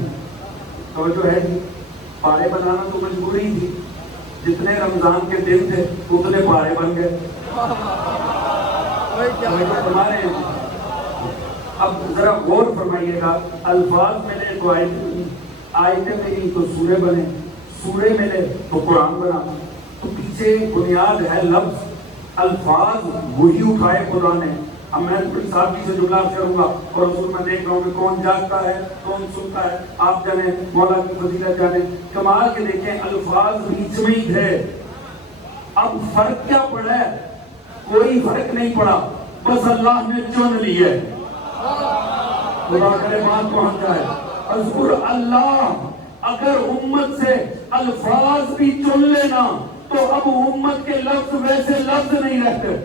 توجہ ہے جی؟ پارے بنانا تو مجبوری تھی، جتنے رمضان کے دن تھے اتنے پارے بن گئے۔ ہمارے اب ذرا غور فرمائیے گا، الفاظ ملے تو آیتیں ملی تو سورے بنے، سورے ملے تو قرآن بنا، تو پیچھے بنیاد ہے لفظ، الفاظ وہی اٹھائے خدا نے۔ اب میں کوئی صحابی سے جملہ کروں گا اور حضور میں دیکھ رہا ہوں کہ کون جاگتا ہے کون سنتا ہے، آپ جانے، مولا کی فضیلت جانے۔ کمال کے دیکھیں الفاظ بیچ میں ہی تھے، اب فرق کیا پڑا ہے؟ کوئی فرق نہیں پڑا، بس اللہ نے چن لی ہے۔ خدا کرے بات پہنچ جائے۔ اذکر اللہ، اگر امت سے الفاظ بھی چن لینا تو اب امت کے لفظ ویسے لفظ نہیں رہتے۔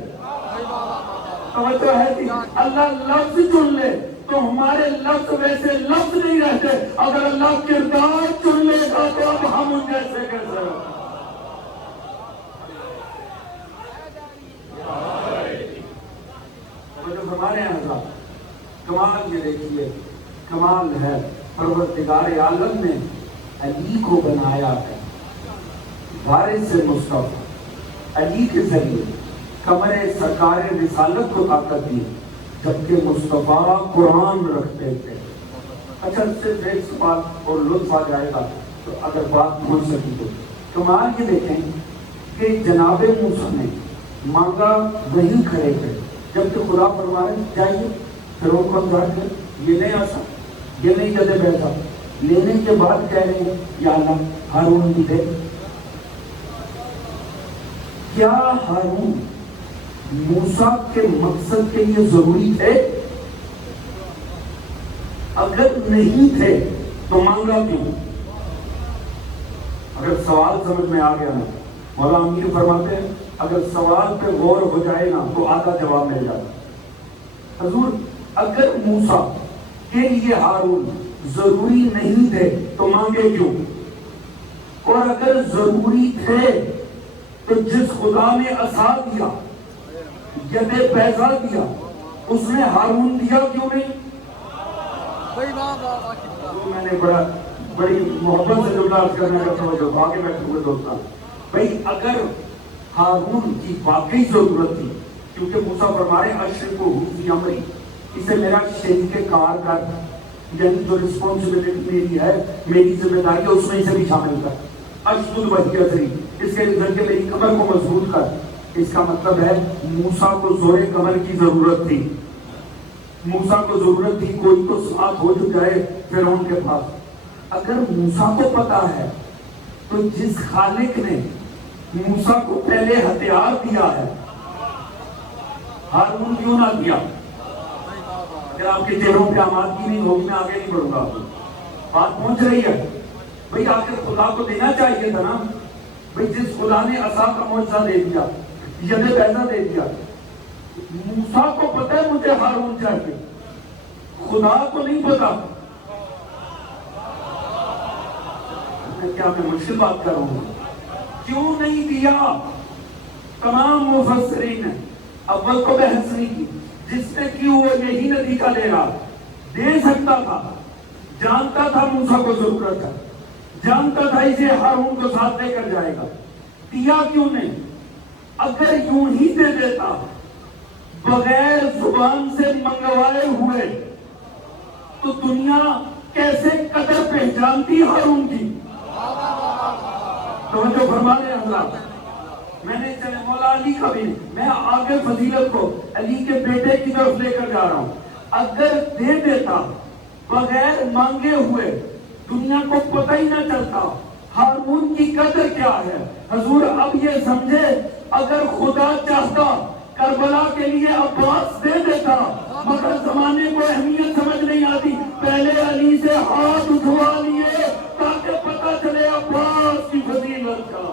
توجہ ہے کہ اللہ لفظ چن لے تو ہمارے لفظ ویسے لفظ نہیں رہتے، اگر اللہ کردار چن لے گا تو اب ہم ان جیسے کیسے ہو۔ توجہ فرما رہے ہیں حضرات؟ کمال یہ دیکھیے، کمال ہے پروردگار عالم نے علی کو بنایا ہے وارث مصطفیٰ، علی کے ذریعے کمر سرکار رسالت کو طاقت دی، جبکہ مصطفیٰ قرآن رکھتے تھے۔ اچھا صرف ایک سوال اور لطف آ جائے گا تو اگر بات بھول سکی تو کمال یہ دیکھیں کہ جناب موسیٰ نے مانگا وہی کھڑے تھے، جبکہ خدا فرما رہے جائیے پھر ان کو جا کے یہ نہیں آسا، یہ نہیں جدے بیٹھا، لینے کے بعد کہہ رہے ہیں یا اللہ ہارون بھی دے۔ کیا ہارون موسیٰ کے مقصد کے لیے ضروری تھے؟ اگر نہیں تھے تو مانگا کیوں؟ اگر سوال سمجھ میں آ گیا نا، مولا امیر فرماتے ہیں اگر سوال پہ غور ہو جائے نا تو آدھا جواب مل جاتا۔ حضور اگر موسیٰ کے لیے ہارون ضروری نہیں تھے تو مانگے کیوں؟ اور اگر ضروری تھے تو جس خدا نے عصا دیا، ید بیضا دیا، اس نے ہارون دیا کیوں نہیں؟ میں نے بڑی محبت سے جملہ عرض کرنے کا توجہ آگے بیٹھے ہوئے دوستان بھائی، اگر ہارون کی واقعی ضرورت تھی، کیونکہ موسیٰ فرمائے اشرک و حفظی امری، اسے میرا شریک کار کر، یعنی جو رسپانسبلٹی میری ہے، میری ذمہ داری ہے، اس میں اسے بھی شامل کر، اشدد وحی ازری، اس کے ذریعے میری کمر کو مضبوط کر۔ اس کا مطلب ہے موسیٰ کو زور کمر کی ضرورت تھی، موسیٰ کو ضرورت تھی کوئی تو ساتھ ہو جو جائے فرعون کے پاس۔ اگر موسیٰ کو پتا ہے تو جس خالق نے موسیٰ کو پہلے ہتھیار دیا ہے، ہارون کیوں نہ دیا؟ اگر آپ کے چہروں پہ آمادگی نہیں ہوگی میں آگے نہیں بڑھوں گا۔ بات پہنچ رہی ہے بھئی، آخر خدا کو دینا چاہیے تھا نا بھئی، جس خدا نے عصا کا معجزہ دے دیا، ید بیضا دے دیا، موسیٰ کو پتہ ہے مجھے ہارون چاہیے، خدا کو نہیں پتا۔ کیا میں مشکل بات کر رہا ہوں؟ کیوں نہیں دیا؟ تمام مفسرین نے اول کو بحث نہیں کی، جس نے کی وہ یہی نتیجہ لے رہا، دے سکتا تھا، جانتا تھا موسیٰ کو ضرورت ہے، جانتا تھا اسے ہارون کو ساتھ لے کر جائے گا، دیا کیوں نہیں؟ اگر یوں ہی دے دیتا بغیر زبان سے منگوائے ہوئے تو دنیا کیسے قدر پہچانتی ہارون کی؟ توجہ فرما رہے حضرات، میں نے چلے مولا علی کا بھی، میں آگے فضیلت کو علی کے بیٹے کی طرف لے کر جا رہا ہوں۔ اگر دے دیتا بغیر مانگے ہوئے، دنیا کو پتہ ہی نہ چلتا ہارون کی قدر کیا ہے۔ حضور اب یہ سمجھے، اگر خدا چاہتا کربلا کے لیے عباس دے دیتا، مگر زمانے کو اہمیت سمجھ نہیں آتی، پہلے علی سے ہاتھ اٹھوا لیے تاکہ پتہ چلے عباس کی فضیلت کا۔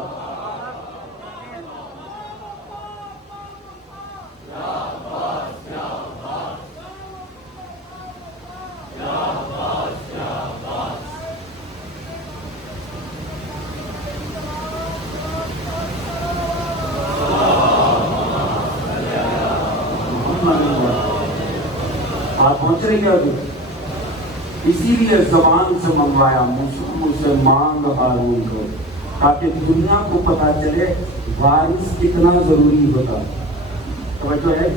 بات پہنچ رہی ہے ابھی، اسی لیے زبان سے منگوایا موسیٰ سے مانگ ہارون کو، تاکہ دنیا کو پتا چلے وارث کتنا ضروری ہوتا۔ توجہ ہے،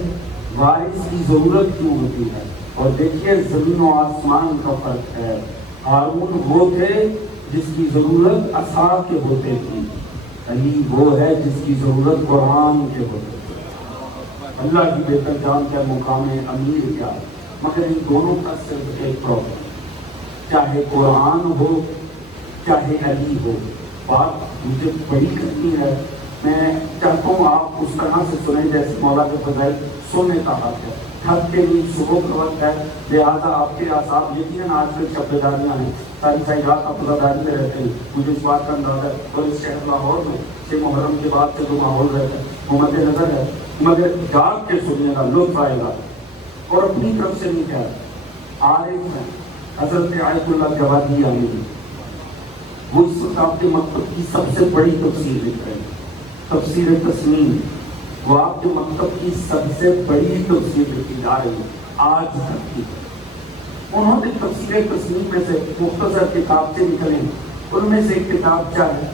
وارث کی ضرورت کیوں ہوتی ہے۔ اور دیکھیے زمین و آسمان کا فرق ہے، ہارون وہ تھے جس کی ضرورت عصا کے ہوتے تھی، علی وہ ہے جس کی ضرورت قرآن کے ہوتے تھے۔ اللہ کی بہتر جانتا ہے مقام امیر کیا، مگر ان دونوں کا صرف ایک پرابلم، چاہے قرآن ہو چاہے علی ہو، بات مجھے بڑی کرنی ہے، میں چاہتا ہوں آپ اس طرح سے سنیں جیسے مولا کے فضائل سننے کا حق ہے۔ تھک کے لیے صبح کا وقت ہے، لہٰذا آپ کے اعصاب یقیناً آج کل شب بیداریاں ہیں، ساری ساری رات آپ عزاداری میں رہتے ہیں، مجھے اس بات کا اندازہ ہے، اور اس شہر لاہور میں سے محرم کے بعد سے جو ماحول رہتا ہے وہ مد نظر ہے، مگر جاگ کے سننے کا لطف آئے گا۔ اور اپنی طرف سے نہیں کہہ عارف ہیں حضرت آیت اللہ جوادی امین، وہ اس وقت آپ کے مکتب کی سب سے بڑی تفسیر لکھ رہے ہیں، تفسیر تسنیم، وہ آپ کے مکتب کی سب سے بڑی تفسیر لکھی جا رہی ہے آج تک کی۔ انہوں نے تفسیر تسلیم میں سے مختصر کتاب سے نکلے، ان میں سے ایک کتاب کیا ہے؟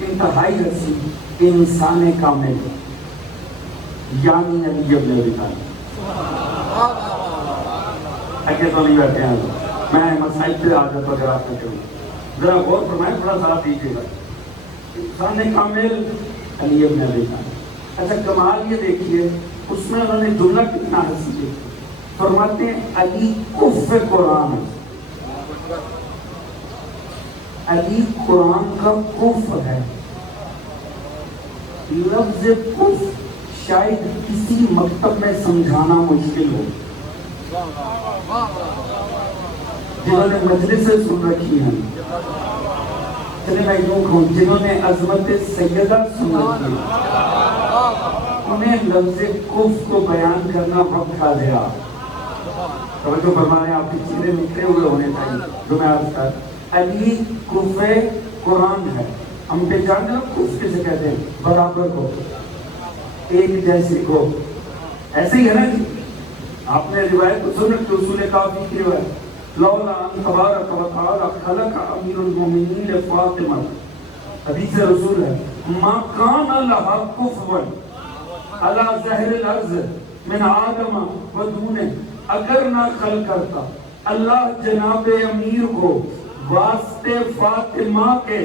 انتہائی حسین انسان کامل یعنی نبی ابن ابی طالب۔ آگے تو نہیں بیٹھے ہیں، میں مسائل پہ آ جاتا اگر آپ نے کروں، ذرا غور فرمائیں، تھوڑا سا دیجیے گا۔ انسان کامل علی ابن ابی طالب۔ اچھا کمال یہ دیکھیے اس میں انہوں نے جملہ کتنا حسین دیکھا، فرماتے ہیں علی کف قرآن، علی قرآن کا کف ہے۔ لفظ کف شاید کسی مکتب میں سمجھانا مشکل ہو، جنہوں نے مجلسیں سن رکھی ہیں، چلے میں یوں کہوں جنہوں نے عظمت سیدہ سن رکھی ہے، انہیں لفظ کف کو بیان کرنا وقت آ گیا۔ توجہ فرمائیں، آپ کے چہرے نکھرے ہوئے ہونے چاہیے جو میں عرض کر، علی کف قرآن ہے۔ ہم پہچانتے ہیں کف کسے کہتے ہیں؟ برابر کو، ایک جیسے کو، ایسے ہی ہے نا جی۔ آپ نے روایت کو سن رکھی، اصول کافی کی روایت، لولا ان تبارک و تعالی خلق امیر المومنین فاطمہ، حدیث رسول ہے، ما کان لہا کفوا علی ظہر الارض من آدم و دونہ، اگر نہ خلق کرتا اللہ جناب امیر کو واسطے فاطمہ کے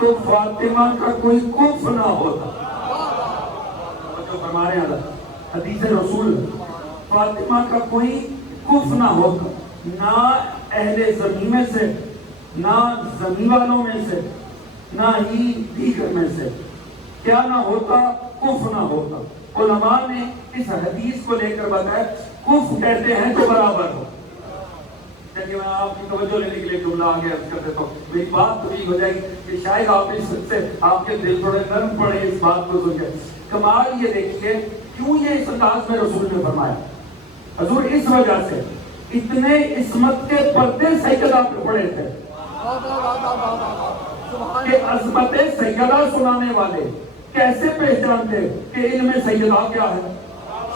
تو فاطمہ کا کوئی کف نہ ہوتا۔ ہمارے یہاں حدیث رسول، فاطمہ کا کوئی کف نہ ہوتا، نہ اہل زمین میں سے، نہ زمین والوں میں سے، نہ ہی دیگر میں سے، کیا نہ ہوتا؟ کف نہ ہوتا۔ علماء نے اس حدیث کو لے کر بتایا کف کہتے ہیں تو برابر ہو۔ کہ میں آپ کی توجہ لینے کے لیے جملہ آگے عرض کر دیتا ہوں، میری بات طویل ہو جائے گی کہ شاید آپ اس سے آپ کے دل تھوڑے نرم پڑے اس بات کو سن کے۔ کمال یہ دیکھیے کیوں یہ اس انداز میں رسول نے فرمایا، حضور اس وجہ سے اتنے عصمت کے پردے سیدہ پہ پڑے تھے کہ عظمت سیدہ سنانے والے کیسے پہچانتے کہ علم سیدہ کیا ہے،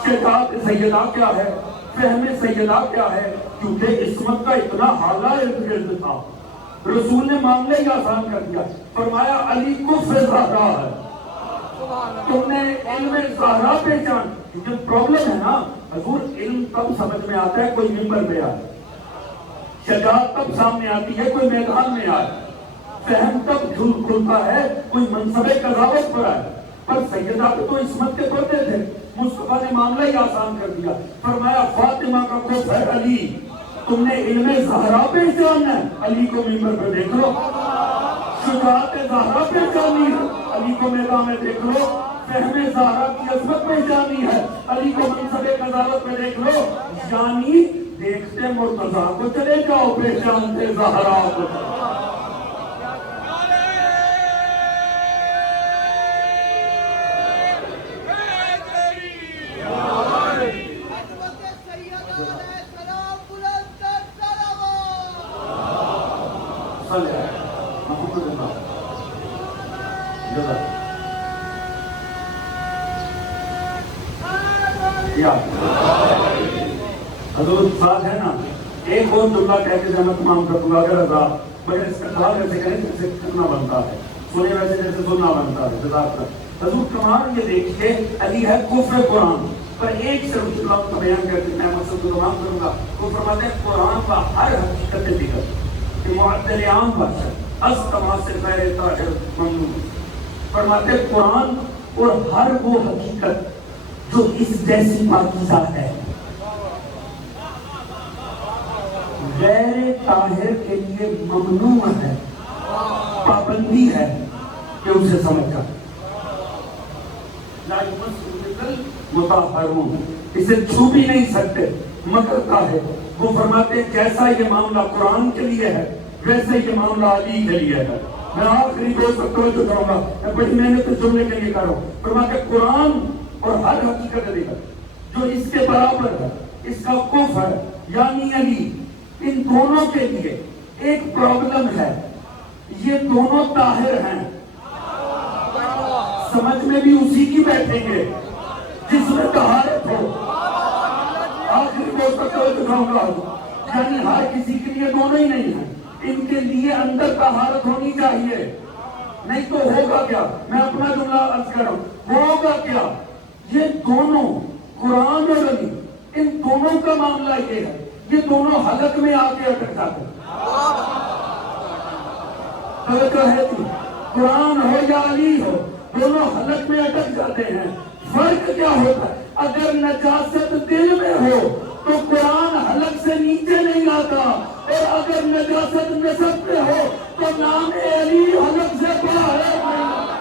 شجاعت سیدہ کیا ہے، فہم سیدہ کیا ہے، کیونکہ عصمت کا اتنا حالہ ارد گرد تھا۔ رسول نے معاملہ ہی آسان کر دیا، فرمایا علی کف زہرا ہے، تم نے علم زہرا پہچان۔ کیونکہ پرابلم ہے نا حضور، علم تب سمجھ میں آتا ہے کوئی منبر پہ آئے، شجاعت تب سامنے آتی ہے کوئی میدان میں آئے، فہم تب کھلتا ہے کوئی منصب قضاوت پر آئے۔ پر سیدہ تو عصمت کے پردے تھے، مصطفیٰ نے معاملہ ہی آسان کر دیا، فرمایا فاطمہ کا کف ہے علی، تم نے علم زہرا پہچاننا ہے، علی کو منبر پہ دیکھ لو، شجاعت زہرا پہچانی ہے، علی کو میدان میں دیکھ لو، فہم زہرا کی عظمت پہچانی ہے، علی کو منصب قضاوت میں دیکھ لو۔ یعنی دیکھتے مرتضیٰ کو چلے جاؤ، پہچانتے زہرا کو۔ حضور ساتھ ہے نا، ایک اور جملہ کہہ کے میں تمام کر دوں گا اگر رضا، مگر اس کا سوال ویسے کریں جیسے کرنا بنتا ہے، سنے ویسے جیسے سننا بنتا ہے۔ جزاک اللہ۔ حضور کمال یہ دیکھیے علی ہے کفر قرآن، پر ایک سے رسول اللہ کا بیان کرتے ہیں، میں مقصد کو تمام کروں گا۔ وہ فرماتے ہیں قرآن کا ہر حقیقت ذکر کہ معدل عام باشد استما سے غیر طاہر ممنون، فرماتے ہیں قرآن اور ہر وہ حقیقت جو اس جیسی پاکیزہ ہے غیر طاہر کے لیے ممنوع ہے، پابندی ہے کہ اسے سمجھ کر لا یمسہ مطہرون، اسے چھو بھی نہیں سکتے مگر طاہر۔ وہ فرماتے ہیں جیسا یہ معاملہ قرآن کے لیے ہے ویسے یہ معاملہ علی کے لیے ہے۔ میں آخری دو سب توجہ کروں گا، میں بڑی محنت اس جملے کے لیے کر رہا ہوں۔ فرماتے قرآن اور ہر حقیقت جو اس کے برابر ہے، اس کا کف ہے یعنی علی، ان دونوں کے لیے ایک پرابلم ہے، یہ دونوں طاہر ہیں، سمجھ میں بھی اسی کی بیٹھیں گے جس میں طہارت ہو۔ مغرب ہو سکتا ہے دکھاؤں گا. یعنی ہر کسی کے لیے دونوں ہی نہیں ہیں. ان کے لیے اندر طہارت ہونی چاہیے, نہیں تو ہوگا کیا؟ میں اپنا جملہ عرض کر رہا ہوں, ہوگا کیا؟ یہ دونوں قرآن اور علی, ان دونوں کا معاملہ یہ ہے, یہ دونوں حلق میں آ کے اٹک جاتے ہیں. توجہ ہے تھی, قرآن ہو یا علی ہو, دونوں حلق میں اٹک جاتے ہیں. فرق کیا ہوتا ہے؟ اگر نجاست دل میں ہو تو قرآن حلق سے نیچے نہیں آتا, اور اگر نجاست نسب میں ہو تو نام علی حلق سے باہر نہیں آتا.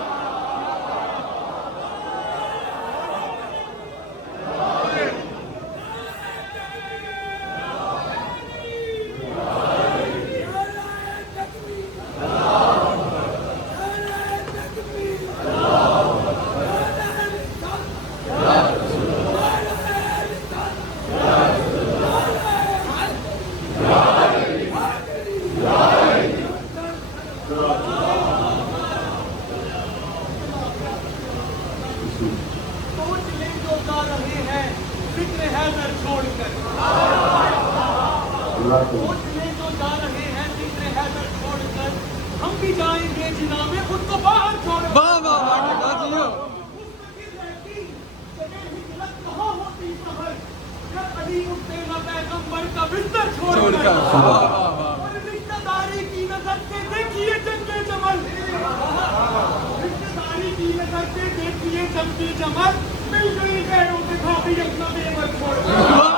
ہم بھی جائیں گے جنا میں ان کو باہر چھوڑ. علی اٹھتے نہ پیغمبر کا بستر چھوڑ کر, اور رشتہ داری کی نظر سے دیکھیے جنگ جمل, رشتہ داری کی نظر سے دیکھیے جنگ جمل, مل گئی غیروں سے کھاتی اپنا میور چھوڑ کر.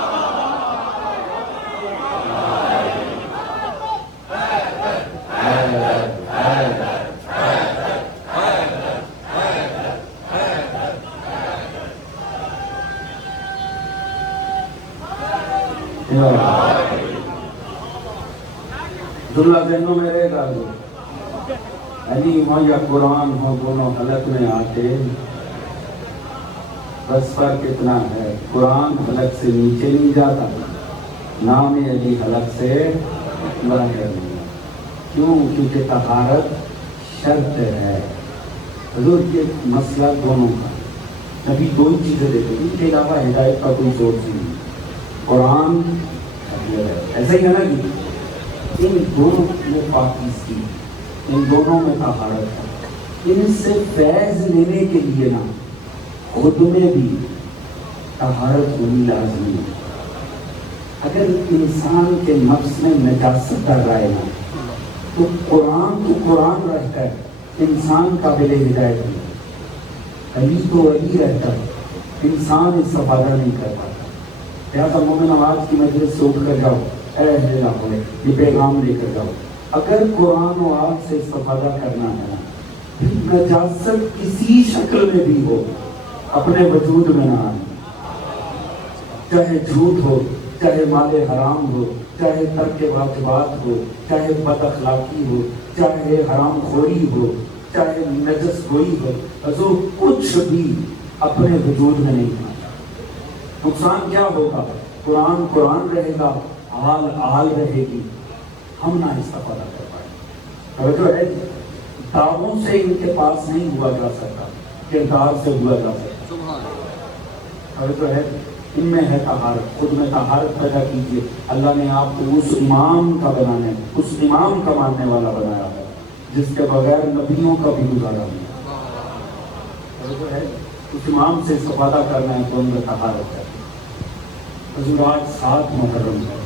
عبداللہ ذہنوں میں رہے گا, علی ہو یا قرآن ہو دونوں حلق میں آتے, بس فرق اتنا ہے, قرآن حلق سے نیچے نہیں جاتا, نام علی حلق سے باہر نہیں. کیوں؟ کیونکہ طہارت شرط ہے. حضور یہ مسئلہ دونوں کا, نبی دو ہی چیزیں دیتے, ان کے علاوہ ہدایت کا کوئی سورس نہیں. قرآن ایسا ہی ہے نا کہ ان دونوں میں پاکیزگی, ان دونوں میں طہارت ہے. ان سے فیض لینے کے لیے نا خود میں بھی طہارت ہونی لازمی ہے. اگر انسان کے نفس میں نجاست کر رہا ہے نا تو قرآن رہتا ہے, انسان قابل ہدایت نہیں. علی تو علی رہتا ہے, انسان استفادہ نہیں کر پاتا. لہٰذا مومن آواز کی مجلس سے اٹھ کر جاؤ, اے اہل لاہور, یہ پیغام لے کر جاؤ. اگر قرآن و آیت سے استفادہ کرنا ہے پھر نجاست کسی شکل میں بھی ہو اپنے وجود میں نہ آئے, چاہے جھوٹ ہو, چاہے مال حرام ہو, چاہے ترک واجبات ہو, چاہے بد اخلاقی ہو, چاہے حرام خوری ہو, چاہے نجس گوئی ہو. حضور کچھ بھی اپنے وجود میں نہیں آتا. نقصان کیا ہوگا؟ قرآن رہے گا, آل رہے گی, ہم نہ استفادہ کر پائیں. جو ہے دعووں سے ان کے پاس نہیں ہوا جا سکتا, کردار سے ہوا جا سکتا. جو ہے ان میں ہے طہارت, خود میں طہارت پیدا کیجیے. اللہ نے آپ کو اس امام کا بنانے, اس امام کا ماننے والا بنایا ہے جس کے بغیر نبیوں کا بھی گزارا نہیں. جو ہے اس امام سے استفادہ کرنا ہے تو ان میں طہارت ہے. حضور آج 7 محرم ہے.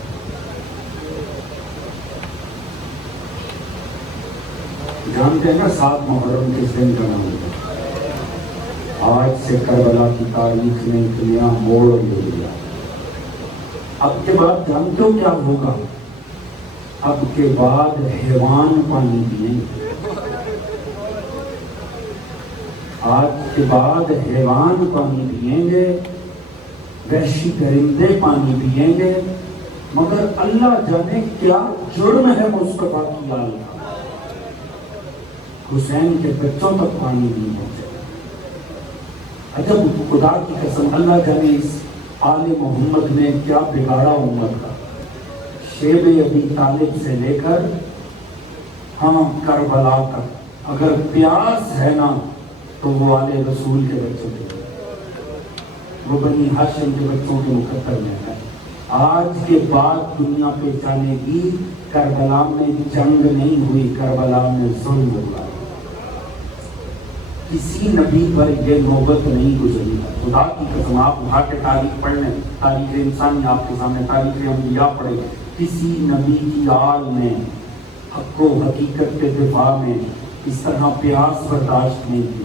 جانتے ہیں نا 7 محرم کس دن کا نام ہے؟ آج سے کربلا کی تاریخ نے دنیا موڑ لے لیا. اب کے بعد جانتے ہو کیا ہوگا؟ اب کے بعد حیوان پانی پئیں گے. آج کے بعد حیوان پانی پئیں گے, وحشی درندے پانی پئیں گے, مگر اللہ جانے کیا جرم ہے مصطفیٰ کی آل کا. حسین کے بچوں تک پانی نہیں پہنچے. عجب خدا کی قسم, اللہ جانے اس آل محمد نے کیا بگاڑا امت کا. شیب ابی طالب سے لے کر کربلا تک, اگر پیاس ہے نا تو وہ آل رسول کے بچوں کے, وہ بنی ہاشم کے بچوں کے مقدر میں ہے. آج کے بعد دنیا پہچانے گی کربلا میں جنگ نہیں ہوئی، کربلا میں ظلم ہوا۔ کسی نبی پر یہ نوبت نہیں گزری ہے۔ خدا کی قسم آپ اٹھا کے تاریخ پڑھ لیں، تاریخ انسانی آپ کے سامنے، تاریخ انبیاء پڑھیں، کسی نبی کی آل میں حق و حقیقت کے دفاع میں اس طرح پیاس برداشت نہیں کی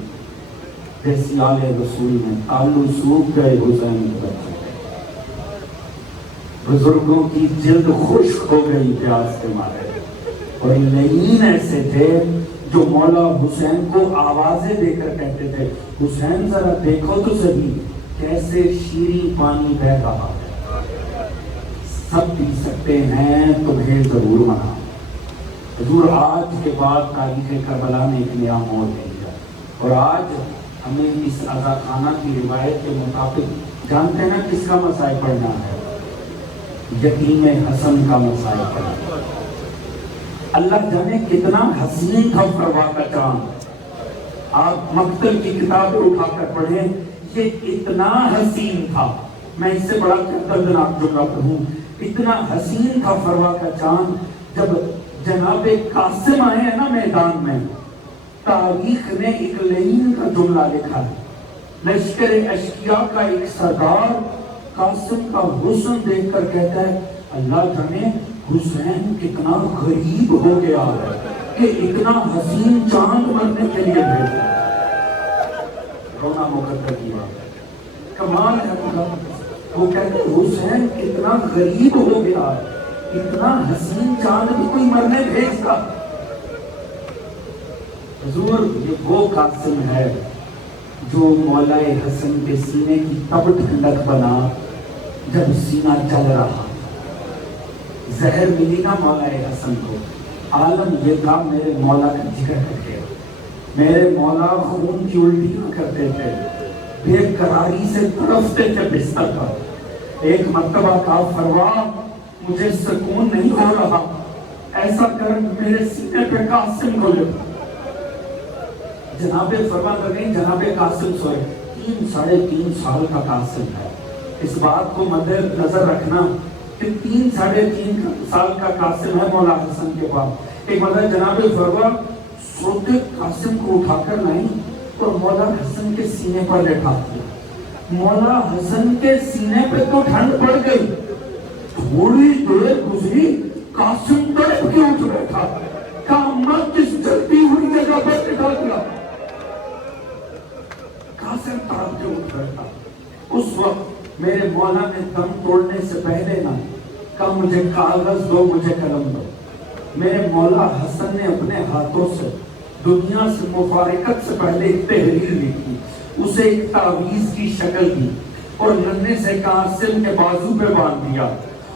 جیسی آل رسول میں۔ آلو سوکھ گئے حسین کے بچے، بزرگوں کی جلد خشک ہو گئی پیاس کے مارے، اور لعین ایسے تھے جو مولا حسین کو آوازیں دے کر کہتے تھے حسین ذرا دیکھو تو صحیح کیسے شیریں پانی بہہ رہا ہے، سب پی سکتے ہیں تمہیں ضرور منع۔ حضور آج کے بعد تاریخ کربلا نے ایک نیا موڑ لے لیا، اور آج ہمیں اس عزا خانہ کی روایت کے مطابق جانتے ہیں نا کس کا مسائل پڑھنا ہے؟ یتیم حسن کا مسائل پڑھنا۔ اللہ جانے کتنا حسین تھا فروا کا چاند، آپ مقتل کی کتابیں اٹھا کر پڑھیں، یہ اتنا حسین تھا، میں اس سے بڑا دردناک جملہ پڑھوں، اتنا حسین تھا فروا کا چاند۔ جب جناب قاسم آئے ہیں نا میدان میں، تاریخ نے ایک لعین کا جملہ لکھا ہے، لشکر اشقیاء کا ایک سردار قاسم کا حسن دیکھ کر کہتا ہے اللہ جانے حسین کتنا غریب ہو گیا ہے کہ اتنا حسین چاند مرنے کے لیے بھیجا۔ رونا مقدر کی بات ہے، کمال ہے اللہ۔ وہ کہتے ہیں حسین کتنا غریب ہو گیا، اتنا حسین چاند بھی کوئی مرنے بھیجتا۔ حضور یہ وہ قاسم ہے جو مولا حسن کے سینے کی تب ٹھنڈک بنا جب سینہ جل رہا، زہر ملی نا مولا حسن کو، عالم یہ تھا میرے مولا کا جگر کرتے، میرے مولا خون کی الٹیاں کرتے تھے، بے قراری سے تڑپتے تھے بستر پر۔ ایک مرتبہ کا فروا مجھے سکون نہیں ہو رہا، ایسا کر میرے سینے پہ قاسم کو لے۔ جناب فرما کر نہیں، جناب قاسم سوئے، 3.5 سال کا قاسم ہے۔ اس بات کو مد نظر رکھنا کہ 3.5 سال کا قاسم ہے مولا حسن کے پاس۔ ایک مرتبہ جناب فرما سوتے قاسم کو اٹھا کر لائیں اور مولا حسن کے سینے پر لٹا دیا۔ مولا حسن کے سینے پہ تو ٹھنڈ پڑ گئی، تھوڑی دیر گزری قاسم تڑپ کے اٹھ بیٹھا، کہا کس جلتی ہوئی جگہ پر لٹا دیا۔ قاسم تڑپ کے اٹھ بیٹھا۔ اس وقت میرے مولا نے دم توڑنے سے پہلے نہ کہا مجھے کاغذ دو، مجھے قلم دو۔ میرے مولا حسن نے اپنے ہاتھوں سے دنیا سے مفارقت سے پہلے ایک تحریر لکھی، اسے ایک تعویذ کی شکل دی اور ننھے سے قاسم کے بازو پہ باندھ دیا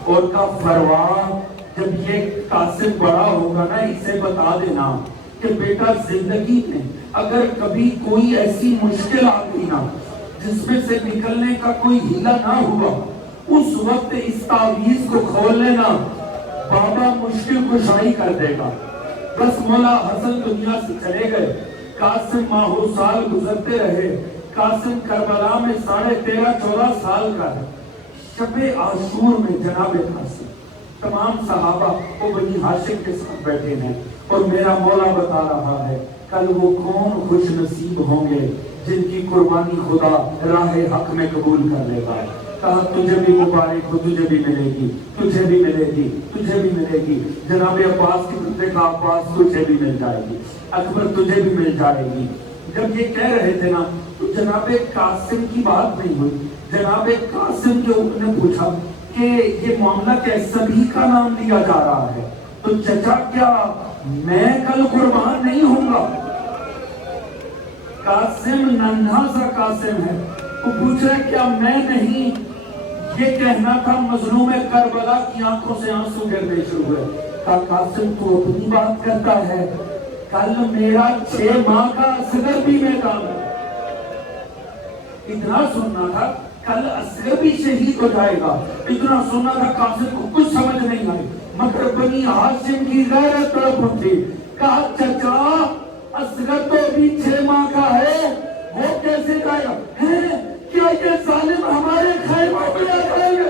اور کہا فروا جب یہ قاسم بڑا ہوگا نا اسے بتا دینا کہ بیٹا زندگی میں اگر کبھی کوئی ایسی مشکل آ گئی نا جس میں سے نکلنے کا کوئی ہیلا نہ ہوا، اس وقت اس تعویذ کو کھول لینا، بابا مشکل کشائی کر دے گا۔ بس مولا حسن دنیا سے چلے گئے، قاسم ماہو سال گزرتے رہے، قاسم کربلا میں 13.5-14 سال کا ہے۔ شب عاشور میں جناب قاسم تمام صحابہ وہ بنی ہاشم کے ساتھ بیٹھے ہیں اور میرا مولا بتا رہا ہے کل وہ کون خوش نصیب ہوں گے جن کی قربانی خدا راہ حق میں قبول کر لیتا ہے۔ کہا تجھے بھی مبارک ہو، تجھے بھی ملے گی، تجھے بھی ملے گی، تجھے بھی ملے گی۔ جناب عباس کی طرف دیکھا، عباس تجھے بھی مل جائے گی، اکبر تجھے بھی مل جائے گی۔ جب یہ کہہ رہے تھے نا تو جناب قاسم کی بات نہیں ہوئی۔ جناب قاسم کے نے پوچھا کہ یہ معاملہ کیا سبھی کا نام لیا جا رہا ہے، تو چچا کیا میں کل قربان نہیں ہوں گا؟ قاسم ننھا سا قاسم ہے، وہ پوچھ رہے کیا میں نہیں؟ یہ کہنا تھا مظلوم کربلا کی آنکھوں سے آنسو گرنے شروع ہوئے۔ کہا قاسم تو اپنی بات کرتا ہے، کل میرا 6 ماہ کا اصغر بھی میدان ہے۔ اتنا سننا تھا کل اصغر بھی شہید ہو جائے گا، اتنا سننا تھا قاسم کو کچھ سمجھ نہیں آئی، مگر بنی ہاشم کی غیرت تڑپ اٹھی۔ کہا چچا اصغر تو ابھی 6 ماہ کا ہے، وہ کیسے جائے گا؟ کیا یہ ظالم ہمارے خیمہ میں آ جائیں گے؟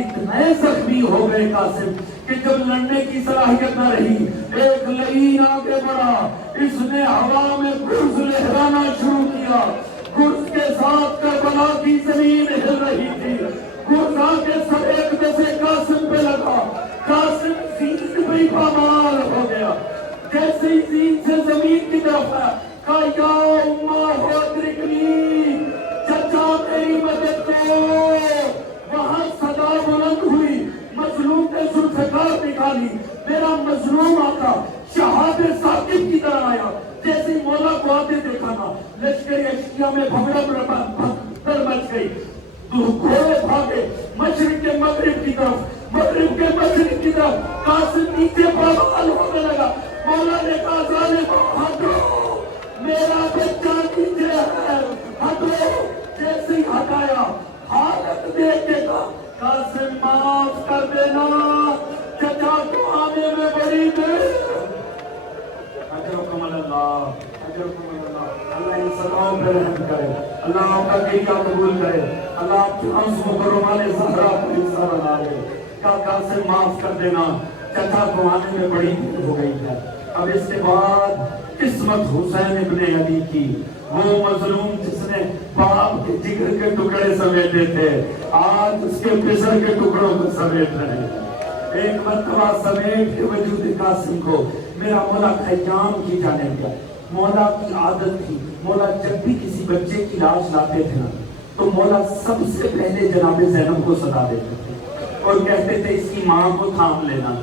اتنے زخمی ہو گئے قاسم کہ جب لڑنے کی صلاحیت نہ رہی ایک لعین آگے بڑھا. اس نے ہوا میں گرز لہرانا شروع کیا. گرز کے ساتھ کربلا کی زمین ہل رہی تھی. گرز آ کے سب ایک جیسے قاسم پہ لگا. قاسم زین پہ پامال ہو گیا. جیسے ہی زین سے زمین کی طرف ہے کہا یا امہ ہو ادرکنی، چچا میری مدد کرو. وہاں صدا بلند ہوئی. مظلوم نے ذوالفقار نکالی. میرا مظلوم آقا شہاب ثاقب کی طرح آیا. جیسے مولا کو آتے دیکھا نا لشکر اشکیا میں بھگڑ مچ گئی. گھوڑے بھاگے مشرق کے مغرب کی طرف، مغرب کے مشرق کی طرف. قاسم نیچے پامال ہونے لگا. مولا نے کہا ظالمو ہٹو، میرا بچہ نیچے ہے، ہٹو. جیسے ہی ہٹایا حالت دیکھ کے کہا قاسم معاف کر دینا، چچا کو آنے میں بڑی دیر. اجرکم اللہ، اجرکم اللہ. اللہ ان سلام پہ رحم کرے. اللہ آپ کا قیدہ قبول کرے. اللہ آپ کی آنسوں کو رومال زہرا پر انصار لا لے. کہا قاسم معاف کر دینا، چچا کو آنے میں بڑی دیر ہو گئی ہے. اب اس کے بعد قسمت حسین ابن علی کی، وہ مظلوم جس نے باپ کے جگر کے ٹکڑے سمیٹے تھے آج اس کے پسر کے ٹکڑوں کو سمیٹ رہے ہیں. ایک مرتبہ سمیٹ کے وجود قاسم کو میرا مولا خیام کی جانے گیا. مولا کی عادت تھی، مولا جب بھی کسی بچے کی لاش لاتے تھے نا تو مولا سب سے پہلے جناب زینب کو ستا دیتے تھے اور کہتے تھے اس کی ماں کو تھام لینا،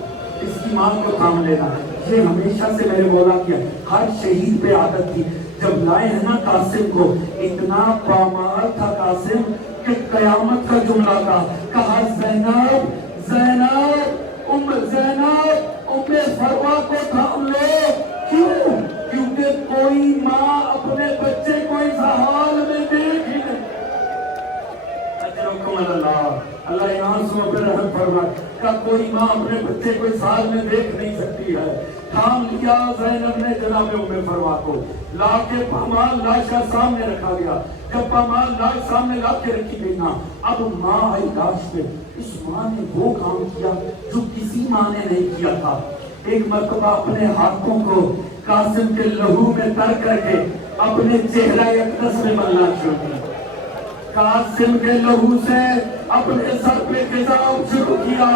اس کی ماں کو تھام لینا. یہ ہمیشہ سے میرے مولا کیا ہر شہید پہ عادت تھی. جب لائے ہیں نا قاسم کو اتنا پامال تھا قاسم کہ قیامت کا جملہ تھا. کہا زینب زینب ام زینب ام فروا کو تھام لو. کیوں؟ کیونکہ کوئی ماں اپنے بچے کو اس حال میں دیکھ ہی نہیں. اجرکم اللہ. اللہ یہاں سو پہ رحم فرمائے. کہ کوئی ماں اپنے بچے کو اس حال میں دیکھ نہیں سکتی ہے. تھام لیا زینب نے جناب ام فروا کو. لا کے پامال لاشا سامنے رکھا گیا. جب پامال لاش سامنے لا کے رکھی گئی نا اب ماں آئی لاش پہ. اس ماں نے وہ کام کیا جو کسی ماں نے نہیں کیا تھا. ایک مرتبہ اپنے ہاتھوں کو قاسم کے لہو میں تر کر کے اپنے چہرہ اقدس میں ملنا شروع کیا. قاسم کے لہو سے اپنے سر پہ خضاب شروع کیا.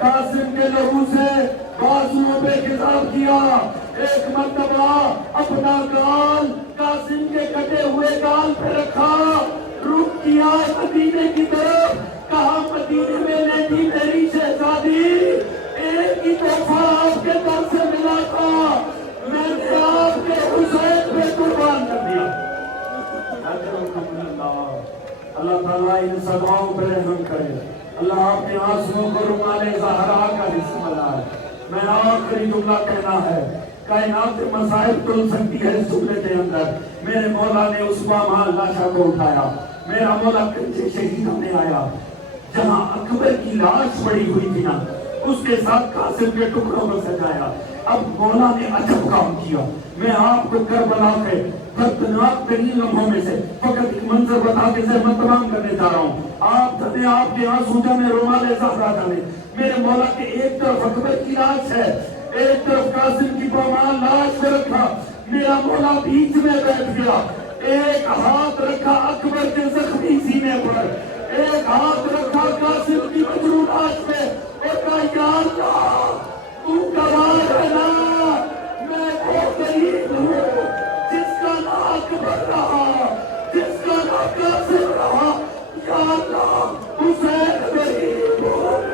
قاسم کے لہو سے بازوؤں پہ خضاب کیا. ایک مرتبہ اپنا گال قاسم کے کٹے ہوئے گال پہ رکھا. رخ کیا مدینے کی طرف. کہا مدینے میں لیٹی میری شہزادی، ایک ہی تحفہ آپ کے در سے ملا تھا، میں نے آپ کے حسین پہ قربان کر دیا. اللہ تعالیٰ ان صداؤں پہ رحم کرے. اللہ آپ کے آنسوؤں کو رومال زہرا کا حصہ بنائے. میں آخری جملہ کہنا ہے. کائنات مصائب تل سکتی ہے اس جملے کے اندر. میرے مولا نے اس پامال لاشا کو اٹھایا. میرا مولا کنچے شہید ہونے آیا. جہاں اکبر کی لاش پڑی ہوئی تھی نا اس کے ساتھ قاسم کے ٹکڑوں کو سجایا. اب مولا نے عجب کام کیا. میں آپ کو کربلا کے دردناک ترین لمحوں میں سے فقط ایک منظر بتا کے زحمت تمام کرنے جا رہا ہوں. آپ جانے آپ کے آنسو جانے رومال زہرا جانے. میرے مولا کے ایک طرف اکبر کی لاش ہے، ایک طرف قاسم کی پامال لاش پہ رکھا. میرا مولا بیچ میں بیٹھ گیا. ایک ہاتھ رکھا اکبر کے زخمی سینے پر، ایک ہاتھ رکھا قاسم کی مجروح لاش پہ اور کہا یا اللہ تو گواہ ہے نا میں وہ غریب ہوں جس کا نہ اکبر رہا، جس کا نہ قاسم رہا. یا اللہ حسین غریب ہوں.